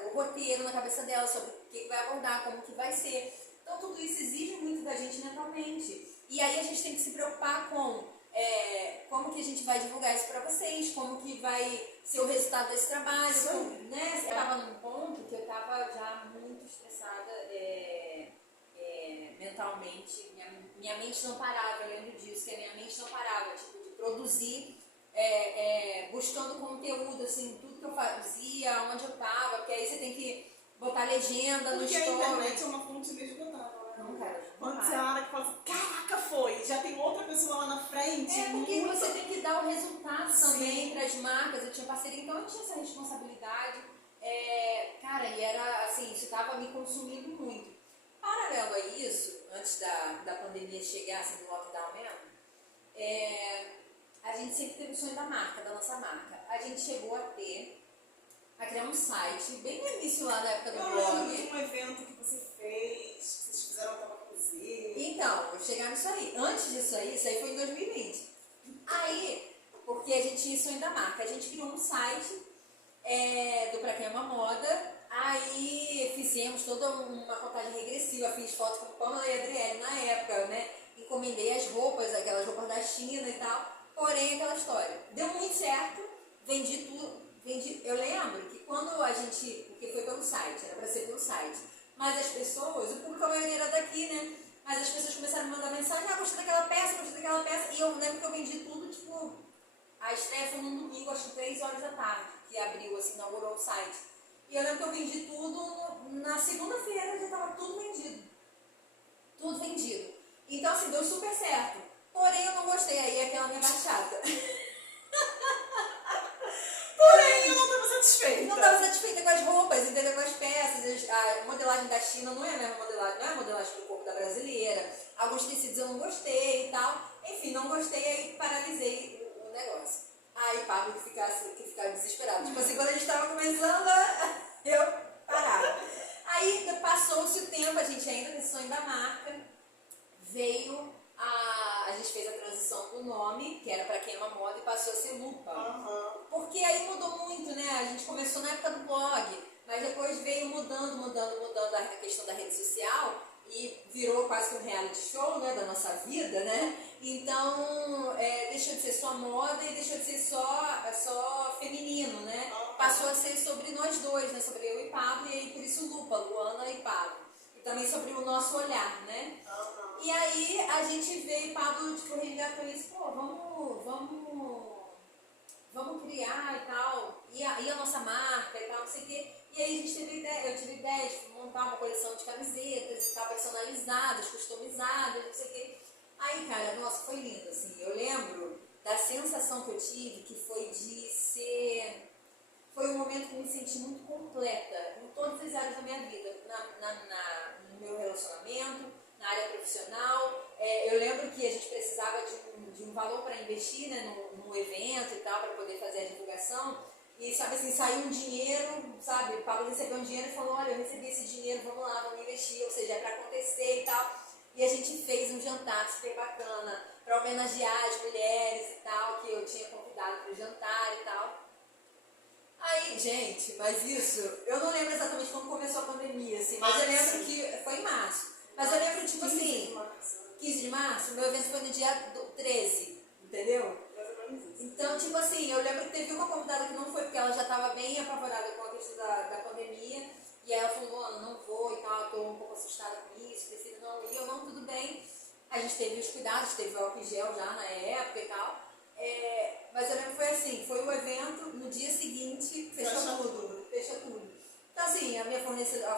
o roteiro na cabeça dela sobre o que vai abordar, como que vai ser. Então tudo isso exige muito da gente mentalmente. E aí a gente tem que se preocupar com como que a gente vai divulgar isso para vocês, como que vai ser o resultado desse trabalho, né? Eu estava num ponto que eu estava já muito estressada mentalmente, minha mente não parava, eu lembro disso, que a minha mente não parava, de produzir, buscando conteúdo, assim, tudo que eu fazia, onde eu estava, porque aí você tem que botar legenda no story. Porque a internet é uma fonte inesgotável. Não, cara. Quando você hora que fala assim, caraca, foi, já tem outra pessoa lá na frente. Porque você tem que dar o resultado também para as marcas. Eu tinha parceria, então eu tinha essa responsabilidade. Cara, e era assim, isso estava me consumindo muito. Paralelo a isso, antes da pandemia chegar, assim, do lockdown mesmo, a gente sempre teve o sonho da marca, da nossa marca. A gente chegou a criar um site, bem no início lá da época do blog. Eu lembro de um evento que você fez, que vocês fizeram uma cozinha. Então, vou chegar nisso aí. Antes disso aí, isso aí foi em 2020. Aí, porque a gente tinha sonho da marca, a gente criou um site do Pra Quem Ama Moda. Aí fizemos toda uma contagem regressiva, fiz fotos com Pamela e Adriele na época, né? Encomendei as roupas, aquelas roupas da China e tal. Porém, aquela história. Deu muito certo, vendi tudo. Eu lembro que quando porque foi pelo site, era para ser pelo site, mas as pessoas, o público a maioria era daqui, né? Mas as pessoas começaram a me mandar mensagem, gostei daquela peça, e eu lembro que eu vendi tudo, a estreia foi num domingo, acho que 3 horas da tarde, que abriu, assim, inaugurou o site. E eu lembro que eu vendi tudo, na segunda-feira já estava tudo vendido. Tudo vendido. Então, assim, deu super certo. Porém, eu não gostei, aí aquela minha bachata. modelagem da China não é a mesma modelagem, não é a modelagem do corpo da brasileira. Alguns tecidos eu não gostei e tal. Enfim, não gostei, aí paralisei o negócio. Aí Pablo que ficava desesperado. Tipo assim, quando a gente tava começando, eu parava. Aí passou-se o tempo, a gente ainda nesse sonho da marca, veio a gente fez a transição do nome, que era pra Queima Moda, e passou a ser Lupa. Porque aí mudou muito, né? A gente começou na época do blog, mas depois veio mudando a questão da rede social e virou quase que um reality show, né, da nossa vida, né? Então, deixou de ser só moda e deixou de ser só feminino, né? Passou a ser sobre nós dois, né? Sobre eu e Pablo, e aí por isso Lupa, Luana e Pablo. E também sobre o nosso olhar, né? E aí a gente veio, Pablo, tipo, resgatou isso, pô, vamos criar e tal, e a nossa marca e tal, não sei o quê. E aí a gente teve ideia, eu tive ideia de montar uma coleção de camisetas e tal, personalizadas, customizadas, não sei o quê. Aí, cara, nossa, foi lindo, assim. Eu lembro da sensação que eu tive, que foi de ser... Foi um momento que eu me senti muito completa em todas as áreas da minha vida, no meu relacionamento, na área profissional. Eu lembro que a gente precisava de um valor para investir, né, num evento e tal, para poder fazer a divulgação. E, sabe assim, saiu um dinheiro, sabe? O Pablo recebeu um dinheiro e falou, olha, eu recebi esse dinheiro, vamos lá, vamos investir, ou seja, é para acontecer e tal. E a gente fez um jantar super bacana para homenagear as mulheres e tal, que eu tinha convidado para o jantar e tal. Aí, gente, mas isso, eu não lembro exatamente quando começou a pandemia, assim, mas eu lembro que foi em março. Mas eu lembro, tipo assim, 15 de março, meu evento foi no dia 13, entendeu? Então, tipo assim, eu lembro que teve uma convidada que não foi, porque ela já estava bem apavorada com a questão da pandemia, e aí ela falou, Luana, não vou e tal, estou um pouco assustada com isso, prefiro não ir, eu não, tudo bem. A gente teve os cuidados, teve o álcool em gel já na época e tal, mas eu lembro que foi assim, foi o evento, no dia seguinte, fechou tudo. Então assim, a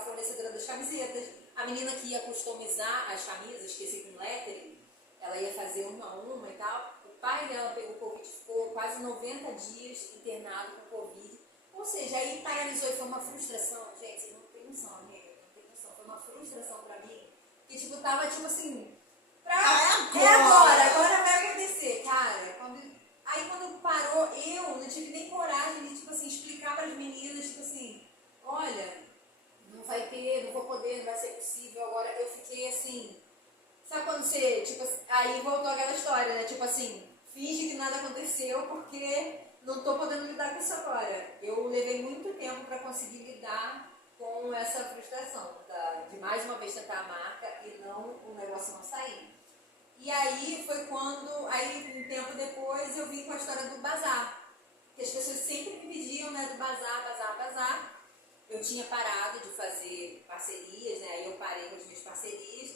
fornecedora das camisetas, a menina que ia customizar as camisas, esqueci com lettering, ela ia fazer uma a uma e tal. O pai dela pegou Covid, ficou quase 90 dias internado com Covid. Ou seja, aí paralisou e foi uma frustração, gente, vocês não tem noção, amiga, não tem noção. Foi uma frustração pra mim, que tipo, tava tipo assim, agora vai acontecer, cara. Aí quando parou, eu não tive nem coragem de, tipo assim, explicar para as meninas, tipo assim, olha, não vai ter, não vou poder, não vai ser possível. Agora eu fiquei assim, sabe quando você, tipo, aí voltou aquela história, né? Tipo assim, finge que nada aconteceu porque não tô podendo lidar com isso agora. Eu levei muito tempo para conseguir lidar com essa frustração, de mais uma vez tentar a marca e o negócio não sair. E aí foi quando, um tempo depois, eu vim com a história do bazar. Que as pessoas sempre me pediam, né, do bazar. Eu tinha parado de fazer parcerias, né, aí eu parei com as minhas parcerias.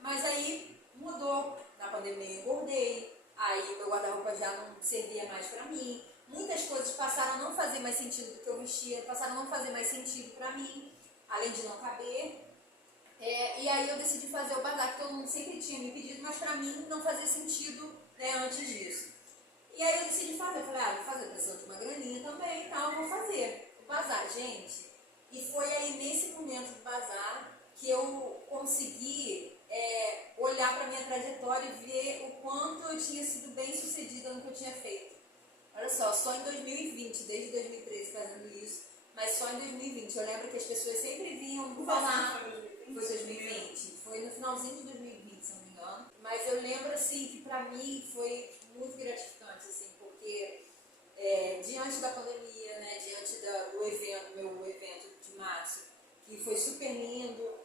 Mas aí mudou, na pandemia eu engordei, aí o meu guarda-roupa já não servia mais para mim. Muitas coisas passaram a não fazer mais sentido do que eu vestia, passaram a não fazer mais sentido para mim, além de não caber. E aí eu decidi fazer o bazar, que todo mundo sempre tinha me pedido, mas pra mim não fazia sentido, né, antes disso. E aí eu decidi fazer, eu falei, vou fazer, precisando de uma graninha também e tal, vou fazer o bazar, gente. E foi aí nesse momento do bazar que eu consegui olhar pra minha trajetória e ver o quanto eu tinha sido bem sucedida no que eu tinha feito. Olha só em 2020, desde 2013 fazendo isso, mas só em 2020. Eu lembro que as pessoas sempre vinham falar... Foi 2020, foi no finalzinho de 2020, se não me engano. Mas eu lembro, assim, que pra mim foi muito gratificante, assim, porque diante da pandemia, né, diante do evento, meu evento de março, que foi super lindo,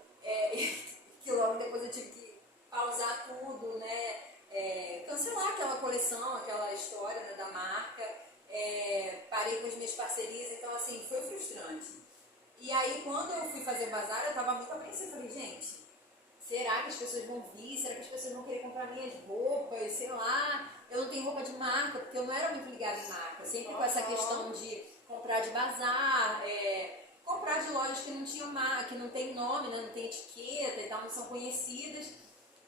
que logo depois eu tive que pausar tudo, né, cancelar aquela coleção, aquela história, né, da marca, parei com as minhas parcerias, então, assim, foi frustrante. E aí, quando eu fui fazer o bazar, eu tava muito apreensiva. Eu falei, gente, será que as pessoas vão vir? Será que as pessoas vão querer comprar minhas roupas? Sei lá, eu não tenho roupa de marca, porque eu não era muito ligada em marca. Sempre com essa questão de comprar de bazar, comprar de lojas que não tinham marca, que não tem nome, né, não tem etiqueta e tal, não são conhecidas.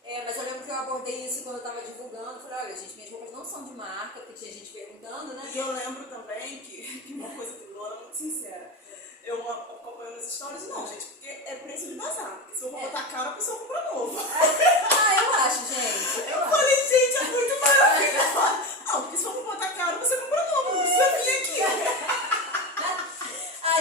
Mas eu lembro que eu abordei isso quando eu estava divulgando. Falei, olha, gente, minhas roupas não são de marca, porque tinha gente perguntando, né? E eu lembro também que uma coisa que eu era muito sincera. Eu acompanho põe nas stories, não, gente, porque é preço de bazar. Porque se eu for botar caro, a pessoa compra novo. Eu acho, gente. Eu falei, gente, é muito maravilhoso. Não, porque se eu for botar caro, você compra novo, não precisa vir aqui.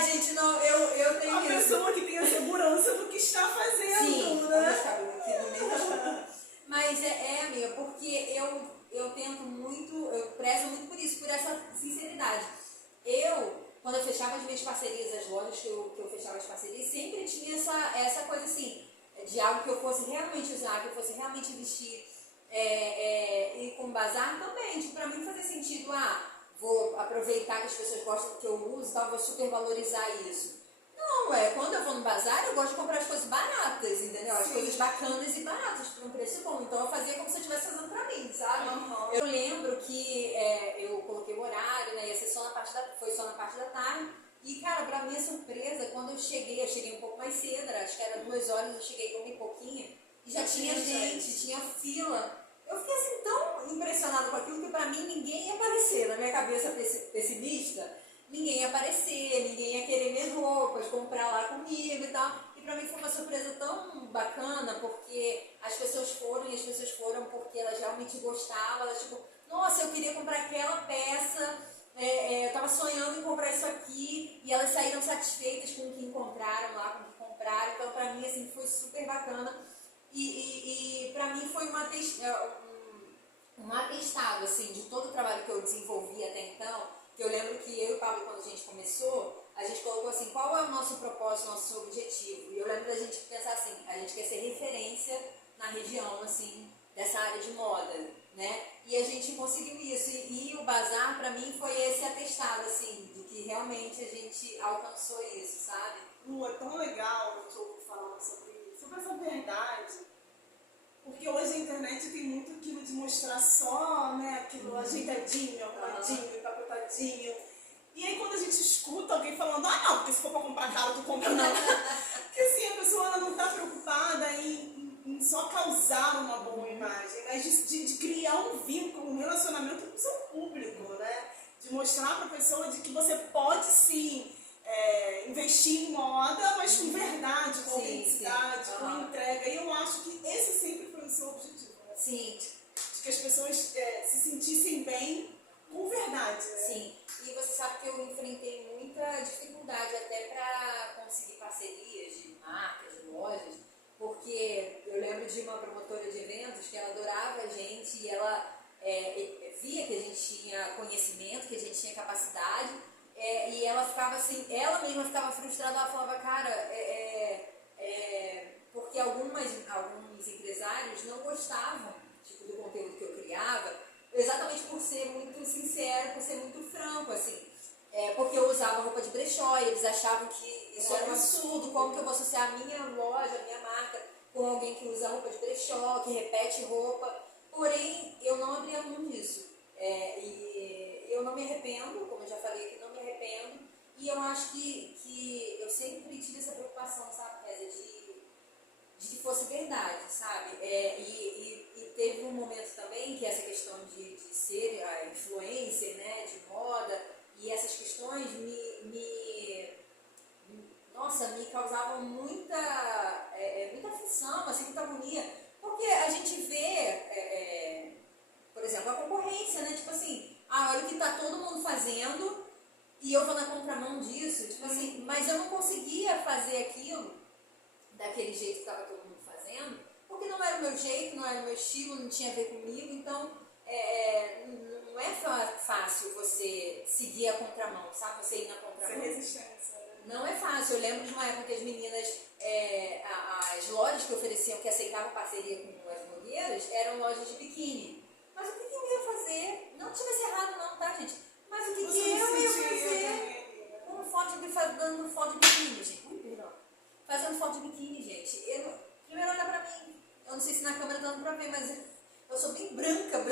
Gente, não, eu tenho uma pessoa que tem a segurança do que está fazendo, sim, né? Aqui no meio da chuva. Mas amiga, porque eu tento muito, eu prezo muito por isso, por essa sinceridade. Quando eu fechava as minhas parcerias, as lojas que eu fechava as parcerias, sempre tinha essa coisa assim, de algo que eu fosse realmente usar, que eu fosse realmente vestir. E com bazar também, tipo, pra mim fazer sentido, vou aproveitar que as pessoas gostam do que eu uso, então vou super valorizar isso. Não, quando eu vou no bazar, eu gosto de comprar as coisas baratas, entendeu? As coisas bacanas e baratas, por um preço bom. Então eu fazia como se eu estivesse fazendo pra mim, sabe? Uhum. Eu lembro que eu coloquei o horário, né? Ia ser foi só na parte da tarde. E, cara, pra minha surpresa, quando eu cheguei um pouco mais cedo, acho que era 2 horas, eu cheguei com um pouquinho, e já tinha gente, tinha fila. Eu fiquei assim tão impressionada com aquilo que pra mim ninguém ia aparecer. Na minha cabeça pessimista, ninguém ia aparecer, ninguém ia querer minhas roupas, comprar lá comigo e tal. E pra mim foi uma surpresa tão bacana, porque as pessoas foram porque elas realmente gostavam. Elas tipo, nossa, eu queria comprar aquela peça, eu tava sonhando em comprar isso aqui, e elas saíram satisfeitas com o que encontraram lá, com o que compraram. Então pra mim assim, foi super bacana. E pra mim foi um atestado assim, de todo o trabalho que eu desenvolvi até então, que eu lembro que eu e o Pablo, quando a gente começou, a gente colocou assim, qual é o nosso propósito, nosso objetivo? E eu lembro da gente pensar assim, a gente quer ser referência na região, assim, dessa área de moda, né? E a gente conseguiu isso. E o bazar, pra mim, foi esse atestado, assim, de que realmente a gente alcançou isso, sabe? Lu, é tão legal a gente ouvir falar sobre essa verdade, porque hoje a internet tem muito aquilo de mostrar só, né, aquilo ajeitadinho, arrumadinho, empacotadinho. E aí quando a gente escuta alguém falando, não, porque se for pra comprar caro, tu compra não. Porque assim, a pessoa ela não está preocupada em só causar uma boa imagem, mas de criar um vínculo, um relacionamento com o seu público, né? De mostrar para a pessoa de que você pode sim investir em moda, mas com verdade, com autenticidade, com entrega. E eu acho que esse sempre foi o seu objetivo, né? Sim. De que as pessoas se sentissem bem com verdade, né? Sim. E você sabe que eu enfrentei muita dificuldade até para conseguir parcerias de marcas, de lojas, porque eu lembro de uma promotora de eventos que ela adorava a gente e ela via que a gente tinha conhecimento, que a gente tinha capacidade, e ela ficava assim, ela mesma ficava frustrada, ela falava, cara, porque alguns empresários não gostavam tipo, do conteúdo que eu criava, exatamente por ser muito sincero, por ser muito franco, assim. Porque eu usava roupa de brechó e eles achavam que isso era um absurdo, como que eu vou associar a minha loja, a minha marca, com alguém que usa roupa de brechó, que repete roupa. Porém, eu não abria mão disso. E eu não me arrependo, como eu já falei aqui, não me arrependo. E eu acho que eu sempre tive essa preocupação, sabe, Kézia, de que fosse verdade, sabe? E teve um momento também que essa questão de ser a influencer, né, de moda, e essas questões me causavam muita aflição, assim, muita agonia, porque a gente vê, por exemplo, a concorrência, né, tipo assim, olha o que tá todo mundo fazendo e eu vou na contramão disso, tipo assim, mas eu não conseguia fazer aquilo daquele jeito que estava todo mundo fazendo, porque não era o meu jeito, não era o meu estilo, não tinha a ver comigo, então não é fácil você seguir a contramão, sabe? Você ir na contramão. Sem resistência, né? Não é fácil. Eu lembro de uma época que as meninas, as lojas que ofereciam, que aceitavam parceria com as blogueiras, eram lojas de biquíni. Mas o que eu ia fazer? Não tivesse errado não, tá, gente? Mas o que eu ia fazer com dando foto de biquíni, gente? Perdão. Fazendo foto de biquíni, gente. Primeiro olha pra mim. Eu não sei se na câmera tá dando pra ver, mas eu sou bem branca, que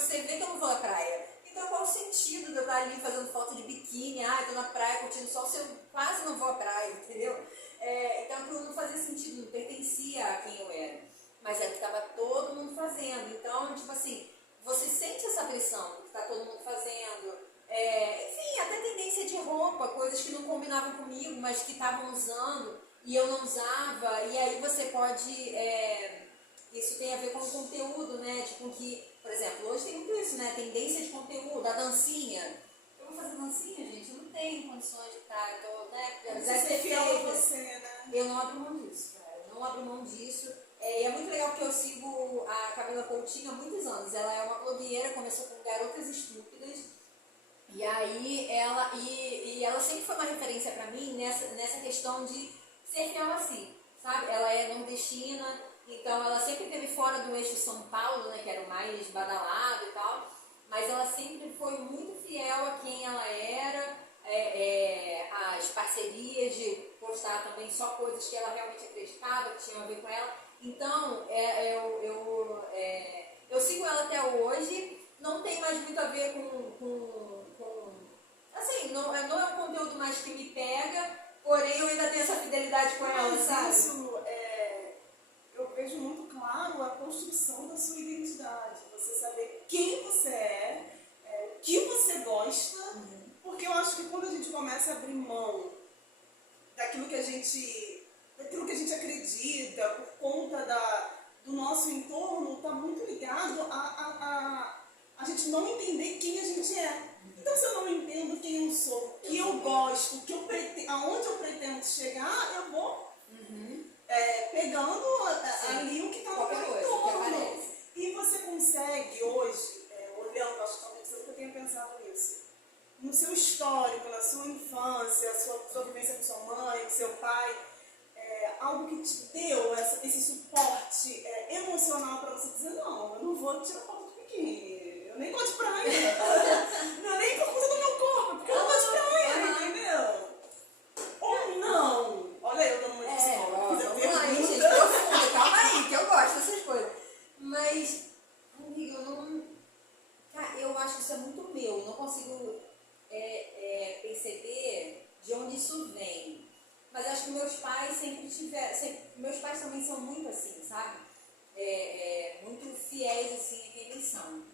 você vê que eu não vou à praia. Então qual o sentido de eu estar ali fazendo foto de biquíni? Tô na praia curtindo sol, se eu quase não vou à praia, entendeu? Então aquilo não fazia sentido, não pertencia a quem eu era. Mas é que estava todo mundo fazendo. Então, tipo assim, você sente essa pressão do que está todo mundo fazendo. Enfim, até tendência de roupa. roupa, coisas que não combinavam comigo, mas que estavam usando e eu não usava. E aí você pode... isso tem a ver com o conteúdo, né? Tipo que, por exemplo, hoje tem muito isso, né? Tendência de conteúdo, a dancinha. Eu vou fazer dancinha, gente? Eu não tenho condições de estar, então, né? Apesar de ser fiel a você, né? Eu não abro mão disso, cara. Eu não abro mão disso. E é muito legal porque eu sigo a Camila Coutinho há muitos anos. Ela é uma blogueira, começou com Garotas Estúpidas. E aí ela sempre foi uma referência pra mim nessa questão de ser fiel a si, sabe? Ela é nordestina, então ela sempre esteve fora do eixo São Paulo, né? Que era o mais badalado e tal. Mas ela sempre foi muito fiel a quem ela era, as parcerias de postar também só coisas que ela realmente acreditava, que tinham a ver com ela. Então, eu sigo ela até hoje, não tem mais muito a ver assim, não é um conteúdo mais que me pega, porém eu ainda tenho essa fidelidade com ela, sabe? Isso, eu vejo muito claro a construção da sua identidade, você saber quem você o que você gosta, porque eu acho que quando a gente começa a abrir mão daquilo que a gente acredita, por conta do nosso entorno, está muito ligado a gente não entender quem a gente é. Então, se eu não entendo quem eu sou, o que eu gosto, aonde eu pretendo chegar, eu vou pegando ali o que está no meu entorno. E você consegue hoje, olhando, acho que talvez eu tenha pensado nisso, no seu histórico, na sua infância, sua vivência com sua mãe, com seu pai, algo que te deu esse suporte emocional para você dizer, não, eu não vou tirar foto de biquíni, eu nem gosto de praia, não é nem por conta do meu corpo, porque eu não gosto de praia, entendeu? Ou não? Olha eu dando uma Gente, profunda, calma aí, que eu gosto dessas coisas. Mas, amiga, eu acho que isso é muito meu, eu não consigo perceber de onde isso vem. Mas acho que meus pais sempre tiveram. Meus pais também são muito assim, sabe? Muito fiéis assim a quem eles são.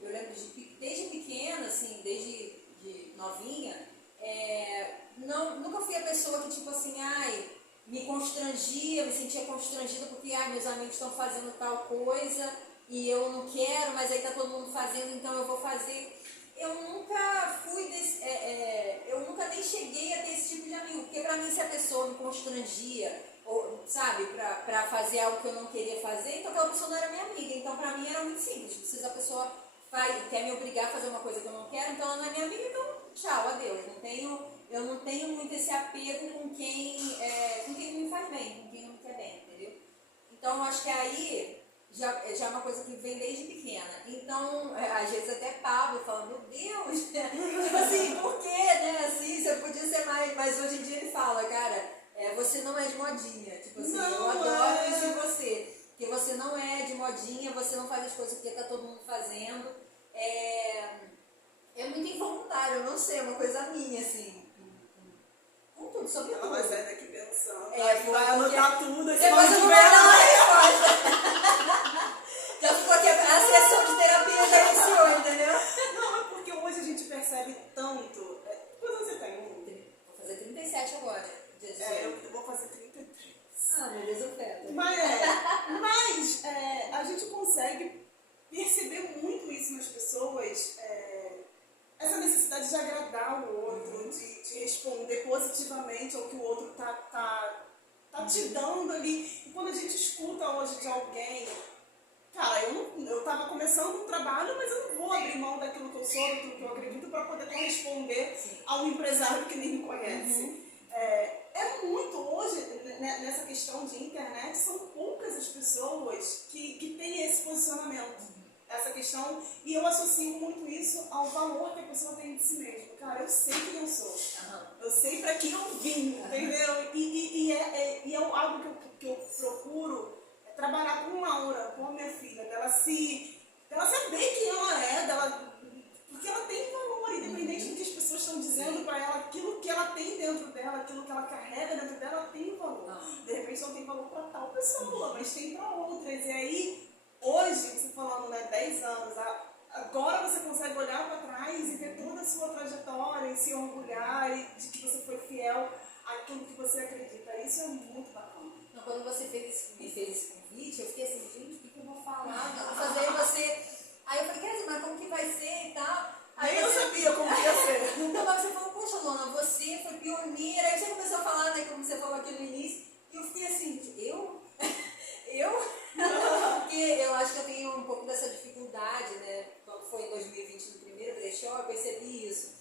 Eu lembro desde pequena, assim, desde novinha, nunca fui a pessoa que, tipo assim, me constrangia, me sentia constrangida porque meus amigos estão fazendo tal coisa e eu não quero, mas aí tá todo mundo fazendo, então eu vou fazer. Eu nunca fui eu nunca nem cheguei a ter esse tipo de amigo, porque pra mim se a pessoa me constrangia, ou, sabe, pra fazer algo que eu não queria fazer, então aquela pessoa não era minha amiga. Então pra mim era muito simples, se a pessoa quer me obrigar a fazer uma coisa que eu não quero, então ela não é minha amiga, então tchau, adeus. Eu não tenho muito esse apego com quem me faz bem, com quem não me quer bem, entendeu? Então eu acho que aí já é uma coisa que vem desde pequena. Então, às vezes até Pablo fala, meu Deus, tipo assim, por quê, né? Assim, você podia ser mais, mas hoje em dia ele fala, cara, você não é de modinha. Tipo assim, não, eu adoro isso em você. Porque você não é de modinha, você não faz as coisas porque tá todo mundo fazendo. É muito involuntário, eu não sei, é uma coisa minha, assim. Com tudo, sobre tudo. Ela vai sair daqui pensando, vai anotar tudo. Depois eu vou dar uma resposta. Já ficou aqui, a sessão de terapia já iniciou, entendeu? Não, é porque hoje a gente percebe tanto. Quando você tem Vou fazer 37 agora. Eu vou fazer 33. Meu Deus, eu quero. Mas a gente consegue perceber muito isso nas pessoas, essa necessidade de agradar o outro, de responder positivamente ao que o outro tá te dando ali. E quando a gente escuta hoje de alguém, cara, eu tava começando um trabalho, mas eu não vou abrir mão daquilo que eu sou, daquilo que eu acredito, para poder corresponder a um empresário que nem me conhece. Muito hoje, nessa questão de internet, são poucas as pessoas que têm esse posicionamento. Essa questão, e eu associo muito isso ao valor que a pessoa tem de si mesma. Cara, eu sei quem eu sou. Eu sei pra quem eu vim, entendeu? E é algo que eu procuro trabalhar com Laura, com a minha filha, dela saber quem ela é, porque ela tem valor, independente do que as pessoas estão dizendo pra ela, aquilo que ela tem dentro dela, aquilo que ela carrega dentro dela, ela tem valor. De repente não tem valor pra tal pessoa, mas tem pra outras. E aí, hoje, você falando, 10 anos, agora você consegue olhar para trás e ver toda a sua trajetória e se orgulhar de que você foi fiel àquilo que você acredita. Isso é muito bacana. Não, quando você me fez esse convite, eu fiquei assim, gente, o que eu vou falar? Eu vou fazer você... Aí eu falei, quer dizer, mas como que vai ser e tal? Aí eu sabia como ia ser. Então, mas você falou, poxa, Luana, você foi pioneira. Aí você começou a falar, né, como você falou aqui no início. E eu fiquei assim, eu? Porque eu acho que eu tenho um pouco dessa dificuldade, né? Quando foi em 2020, no primeiro brechó, eu percebi isso.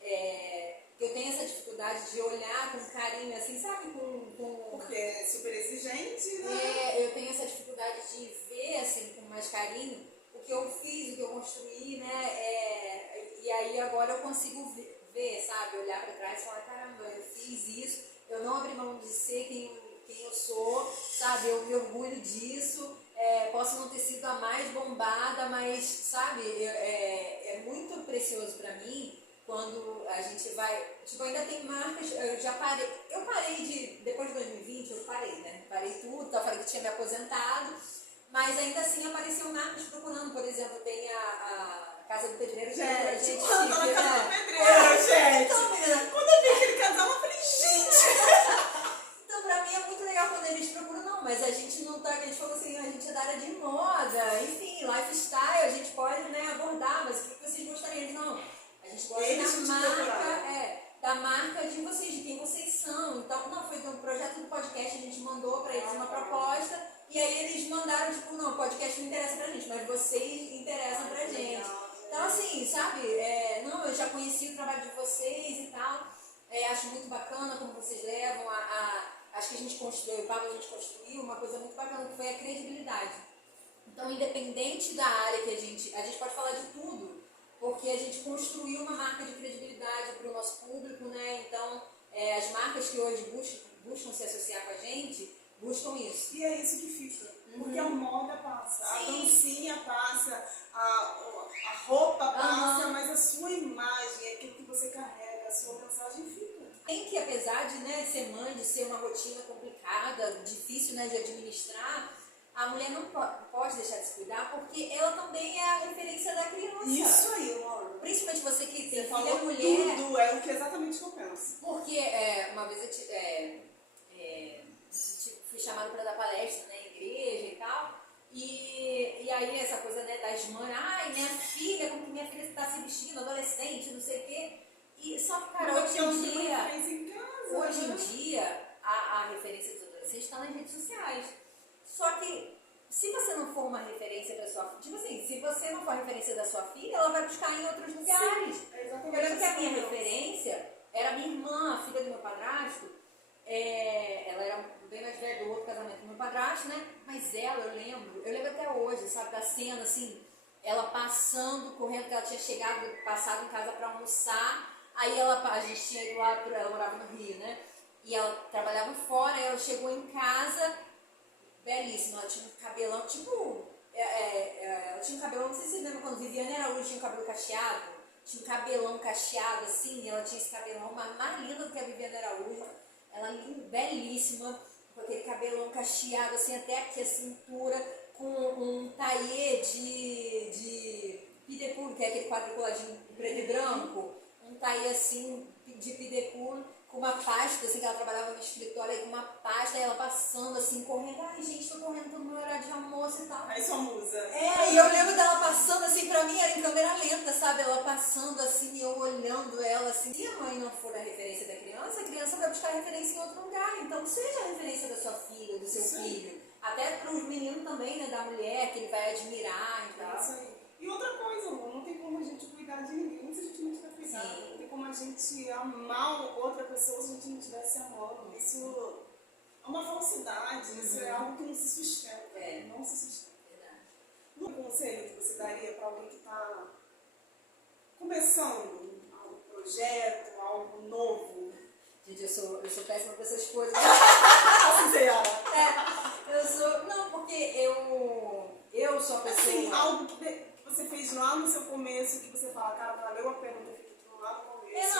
Que eu tenho essa dificuldade de olhar com carinho, assim, sabe? Porque é super exigente, né? Eu tenho essa dificuldade de ver, assim, com mais carinho o que eu fiz, o que eu construí, né? E aí agora eu consigo ver, sabe? Olhar para trás e falar, caramba, eu fiz isso, eu não abri mão de ser quem eu sou, sabe? Eu me orgulho disso. Posso não ter sido a mais bombada, mas, sabe? É muito precioso para mim quando a gente vai... Tipo, ainda tem marcas... Eu parei depois de 2020, eu parei, né? Parei tudo, falei que tinha me aposentado, mas ainda assim apareceu marcas procurando. Por exemplo, tem a Casa do Pedreiro. Gente, quando a Casa do Pedreiro, gente! Então, quando eu vi aquele casal, eu falei, gente! Então, pra mim é muito legal quando eles procuram, não, mas a gente não tá, a gente falou assim, a gente é da área de moda, enfim, lifestyle, a gente pode, né, abordar, mas o que vocês gostariam de não? A gente gosta da marca de vocês, de quem vocês são. Então, não, foi um projeto do podcast, a gente mandou pra eles uma proposta, e aí eles mandaram, tipo, não, o podcast não interessa pra gente, mas vocês interessam pra gente. Então, assim, sabe, não, eu já conheci o trabalho de vocês e tal, acho muito bacana como vocês levam acho que a gente construiu, a gente construiu uma coisa muito bacana, que foi a credibilidade. Então, independente da área que a gente pode falar de tudo, porque a gente construiu uma marca de credibilidade para o nosso público, né? Então, as marcas que hoje buscam se associar com a gente, buscam isso. E é isso que fica, porque a moda passa, a dancinha passa, a roupa passa, mas a sua imagem, aquilo que você carrega, a sua mensagem fica. Tem que, apesar de, né, ser mãe, de ser uma rotina complicada, difícil, né, de administrar, a mulher não pode deixar de se cuidar, porque ela também é a referência da criança. Isso aí, Laura. Principalmente você que tem filha mulher. Tudo é o que exatamente que eu penso. Porque uma vez eu fui chamada para dar palestra na igreja e tal, e aí essa coisa, né, das mães, ai, minha filha, como que minha filha está se vestindo, adolescente, não sei o quê. E só que, cara, hoje em dia, a referência dos adolescentes está nas redes sociais. Só que, se você não for uma referência da sua filha, tipo assim, se você não for referência da sua filha, ela vai buscar em outros lugares. Eu lembro que a minha referência era minha irmã, a filha do meu padrasto. Ela era bem mais velha do outro casamento do meu padrasto, né? Mas ela, eu lembro até hoje, sabe, da cena, assim, ela passando, correndo, que ela tinha passado em casa para almoçar. Aí a gente tinha ido lá, ela morava no Rio, né? E ela trabalhava fora, aí ela chegou em casa, belíssima, ela tinha um cabelão, tipo, ela tinha um cabelão, não sei se vocês lembram quando Viviane Araújo tinha um cabelo cacheado, tinha um cabelão cacheado assim, ela tinha esse cabelão mais lindo do que a Viviane Araújo, ela belíssima, com aquele cabelão cacheado assim, até aqui a cintura, com um taillé de pidepur, que é aquele quadriculadinho preto e branco, um taillé assim, de pidepur, com uma pasta, assim, que ela trabalhava no escritório, aí com uma pasta, aí ela passando, assim, correndo, ai, gente, tô correndo todo meu horário de almoço e tal. Aí sua musa. E eu lembro dela passando, assim, pra mim era em câmera lenta, sabe, ela passando, assim, e eu olhando ela, assim. Se a mãe não for a referência da criança, a criança vai buscar referência em outro lugar, então seja a referência da sua filha, do seu filho. Até pros meninos também, né, da mulher, que ele vai admirar e tal. Isso aí. E outra coisa, amor, não tem como a gente cuidar de ninguém se a gente não estiver cuidando. Não tem como a gente amar outra pessoa se a gente não estiver se amando. Isso é uma falsidade, isso é algo que não se sustenta. Não se sustenta. Verdade. Um conselho que você daria para alguém que está começando um projeto, algo novo? Gente, eu sou péssima para essas coisas. Não, porque eu sou a pessoa... Assim, algo que você fez lá no seu começo, que você fala, cara, valeu a pena ter feito lá no começo.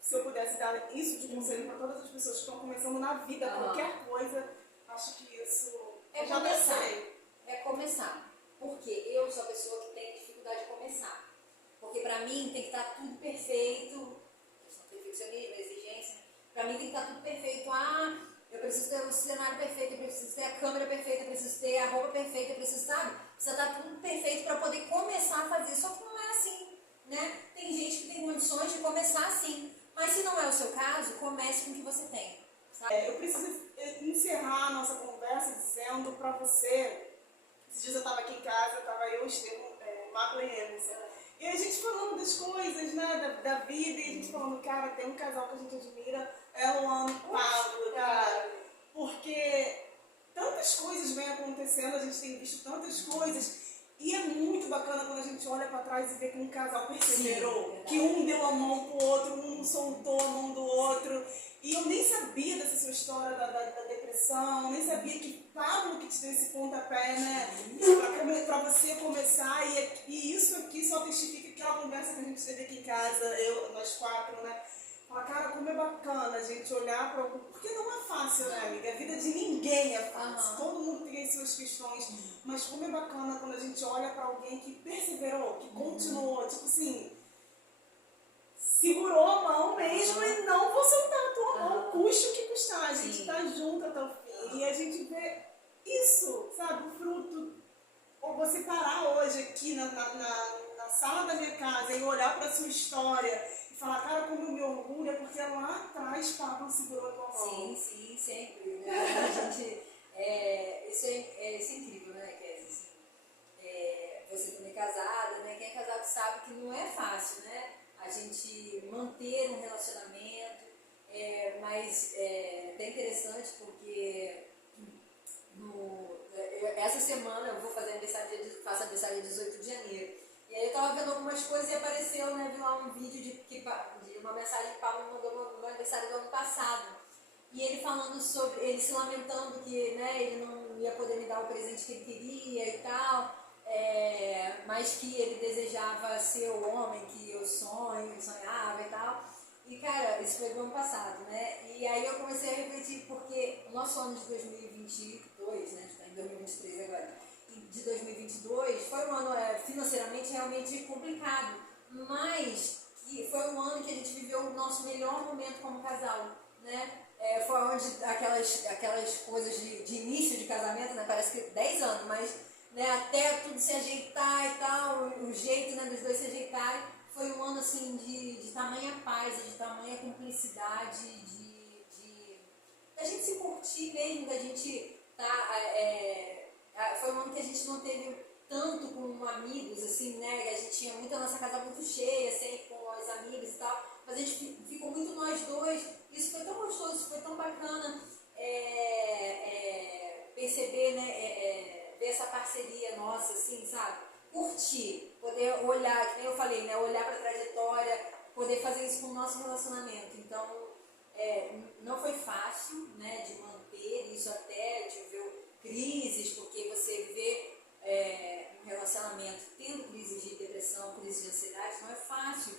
Se eu pudesse dar isso de conselho para todas as pessoas que estão começando na vida, qualquer coisa, acho que isso... É começar. Porque eu sou a pessoa que tem dificuldade começar. Porque pra mim tem que estar tudo perfeito, questão do perfeccionismo, exigência, pra mim tem que estar tudo perfeito. Eu preciso ter o cenário perfeito, eu preciso ter a câmera perfeita, eu preciso ter a roupa perfeita, eu preciso, sabe? Precisa estar tudo perfeito para poder começar a fazer. Só que não é assim, né? Tem gente que tem condições de começar assim. Mas se não é o seu caso, comece com o que você tem. Sabe? Eu preciso encerrar a nossa conversa dizendo para você, esses dias eu estava aqui em casa, estava eu, Estevam, Magla e Emerson, e a gente falando das coisas, né, da vida, e a gente falando, cara, tem um casal que a gente admira, é Luana e Pablo, cara, porque tantas coisas vêm acontecendo, a gente tem visto tantas coisas, e é muito bacana quando a gente olha para trás e vê que um casal perseverou, Sim, que um deu a mão pro outro, um soltou a mão do outro. E eu nem sabia dessa sua história da depressão, nem sabia que Pablo que te deu esse pontapé, né? Para você começar, e isso aqui só testifica aquela conversa que a gente teve aqui em casa, nós quatro, né? Fala, cara, como é bacana a gente olhar para o... Porque não é fácil, né, amiga? A vida de ninguém é fácil. Todo mundo tem as suas questões. Mas como é bacana quando a gente olha para alguém que perseverou, que continuou, tipo assim, segurou a mão mesmo e não vou soltar a tua mão, custe o que custar. A gente tá junto até o fim. E a gente vê isso, sabe? O fruto. Ou você parar hoje aqui na sala da minha casa e olhar para sua história e falar, cara, como eu me orgulho, é porque lá atrás Pablo segurou a tua mão. Sim, sempre. Né? A gente, isso é incrível, né, Kézia? Assim, você também é casada, né? Quem é casado sabe que não é fácil, né? A gente manter um relacionamento, mas é até interessante porque essa semana eu vou fazer faço aniversário dia 18 de janeiro. E aí eu tava vendo algumas coisas e apareceu, né, vi lá um vídeo de uma mensagem que o Paulo me mandou no meu aniversário do ano passado. E ele falando sobre, ele se lamentando que, né, ele não ia poder me dar o presente que ele queria e tal, mas que ele desejava ser o homem que eu sonhava e tal. E, cara, isso foi do ano passado, né? E aí eu comecei a refletir, porque o nosso ano de 2022, né, a gente está em 2023 agora, de 2022, foi um ano financeiramente realmente complicado, mas que foi um ano que a gente viveu o nosso melhor momento como casal, né? Foi onde aquelas coisas de início de casamento, né? Parece que 10 anos, mas né, até tudo se ajeitar e tal, o jeito, né, dos dois se ajeitarem, foi um ano assim de tamanha paz, de tamanha cumplicidade, de a gente se curtir mesmo, da gente foi um ano que a gente não teve tanto com amigos, assim, né? A gente tinha muito a nossa casa muito cheia, sempre com os amigos e tal, mas a gente ficou muito nós dois. Isso foi tão gostoso, isso foi tão bacana perceber, né? Ver essa parceria nossa, assim, sabe? Curtir, poder olhar, que nem eu falei, né? Olhar para a trajetória, poder fazer isso com o nosso relacionamento. Então, não foi fácil, né? De manter isso até, viver crises, porque você viver um relacionamento tendo crises de depressão, crises de ansiedade, não é fácil,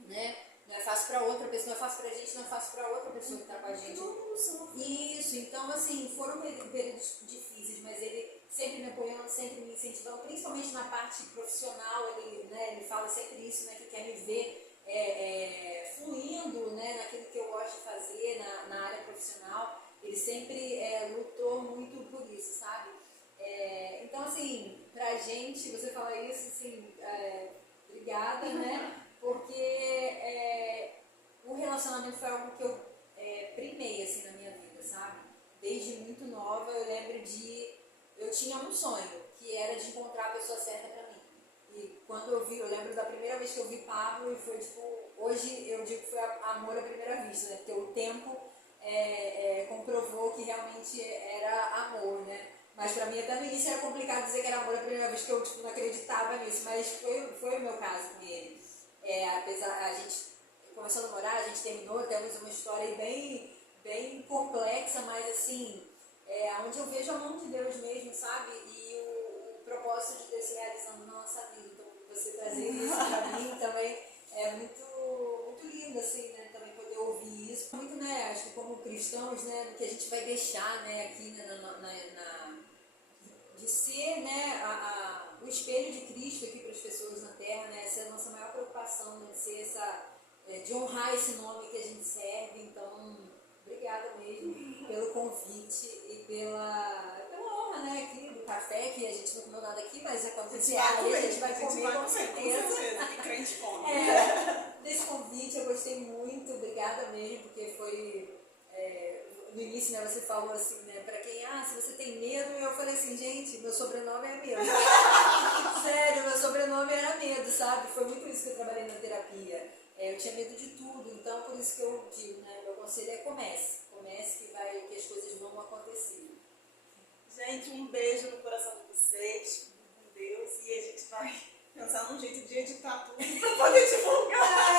né? Não é fácil para outra pessoa, não é fácil para a gente, não é fácil para outra pessoa que está com a gente. Isso, então assim, foram períodos difíceis, mas ele sempre me apoiando, sempre me incentivando, principalmente na parte profissional, ele fala sempre isso, né, que quer me ver fluindo, né, naquilo que eu gosto de fazer, na área profissional. Ele sempre lutou muito por isso, sabe? Então assim, pra gente, você fala isso, assim, obrigada, né? Porque o relacionamento foi algo que eu primei assim na minha vida, sabe? Desde muito nova eu lembro eu tinha um sonho, que era de encontrar a pessoa certa pra mim. E quando eu lembro da primeira vez que eu vi Pablo, e foi tipo, hoje eu digo que foi amor à primeira vista, né? Porque o tempo comprovou que realmente era amor, né? Mas pra mim até no início era complicado dizer que era amor à primeira vez, que eu tipo, não acreditava nisso, mas foi o meu caso com ele. Apesar, a gente começou a namorar, a gente terminou, temos uma história bem, bem complexa, mas assim, onde eu vejo a mão de Deus mesmo, sabe? E o propósito de Deus se realizando na nossa vida. Então, você trazer isso pra mim também é muito, muito lindo, assim, né? Também poder ouvir isso. Muito, né? Acho que como cristãos, né? Que a gente vai deixar, né? Aqui, né? De ser, né? O espelho de Cristo aqui para as pessoas na Terra. preocupação, né, de ser de honrar esse nome que a gente serve. Então, obrigada mesmo pelo convite e pela honra, né, aqui do café, que a gente não comeu nada aqui, mas quando você aí a gente vai comer com certeza. Que crente come. Desse convite eu gostei muito, obrigada mesmo, porque foi no início, né, você falou assim, né, pra quem, se você tem medo, e eu falei assim, gente, meu sobrenome é medo. Sério, meu sobrenome era medo, sabe? Foi muito isso que eu trabalhei na terapia. Eu tinha medo de tudo, então por isso que eu digo, né, meu conselho é comece que as coisas vão acontecer. Gente, um beijo no coração de vocês, com Deus, e a gente vai pensar num jeito de editar tudo para poder divulgar.